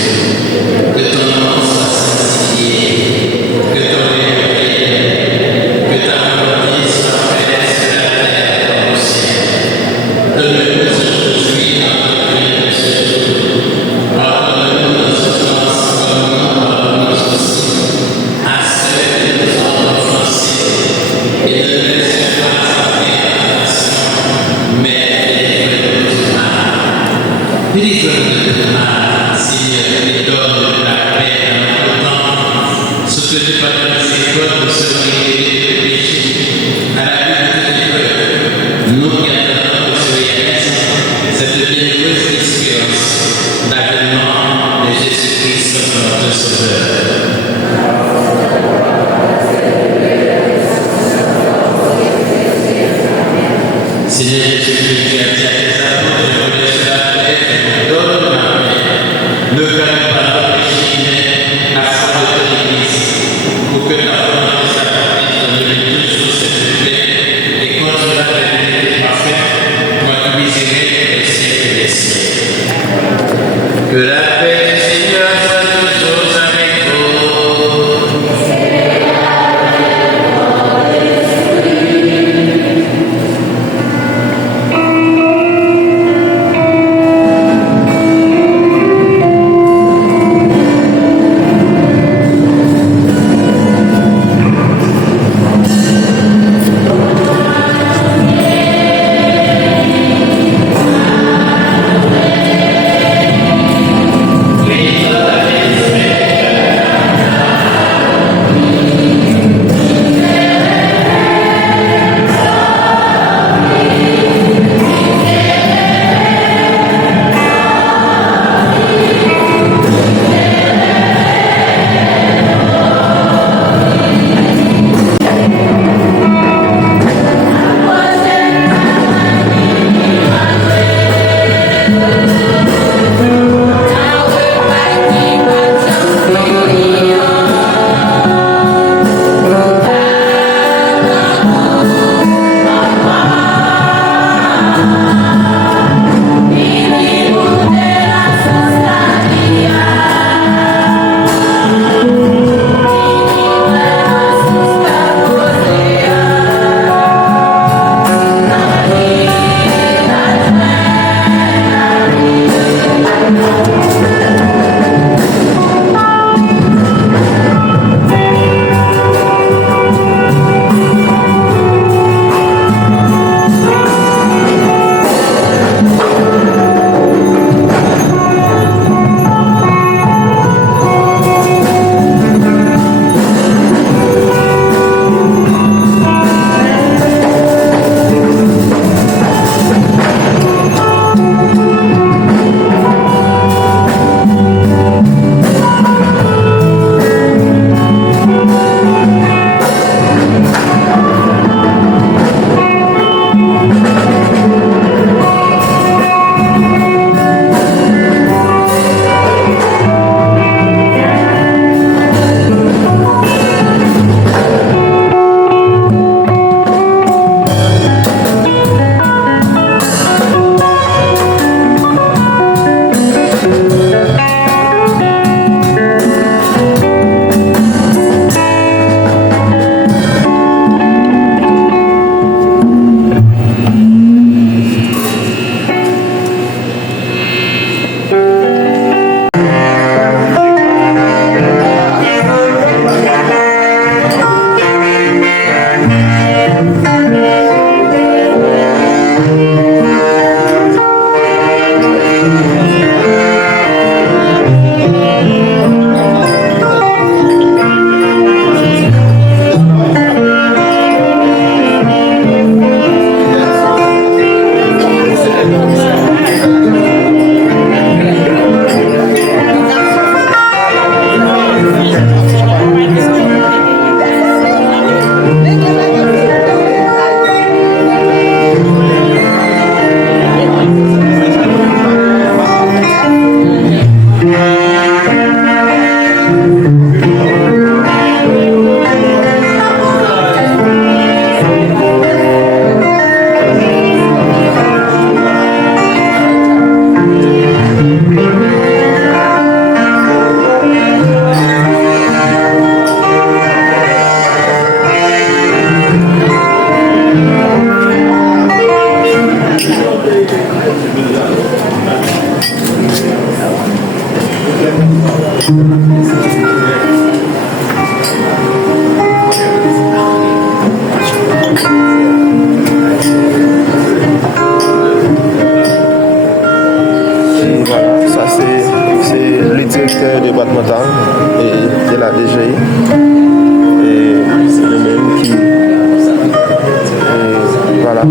que ton nom soit sanctifié, que ton nom que ta volonté soit faite sur la terre comme au ciel. Donne-nous aujourd'hui notre pain de ce jour. Pardonne-nous nos offenses comme nous pardonnons aussi à ceux qui nous ont offensés. Et ne nous laisse pas entrer en tentation, mais délivre-nous du mal. Délivre-nous du mal, Seigneur, et donne la paix dans notre temps. Soutenu par ta miséricorde, nous serons guéris. À la vie de Dieu, nous qui attendons que se réalise cette bienheureuse expérience d'avènement de Jésus-Christ, notre Sauveur. Seigneur Jésus-Christ, tu as dit à tes apôtres, je vous laisse la paix, je vous donne ma paix. Ne perds pas ton péché, mais la foi de ton Église, pour que ta volonté s'accomplisse dans le toujours cette paix et contre la vérité parfaite, moi qui miserai les siècles des siècles. Que la paix du Seigneur soit toujours avec vous. Thank Voilà, ça c'est le directeur départemental et de la DGI. Et c'est le même qui... voilà.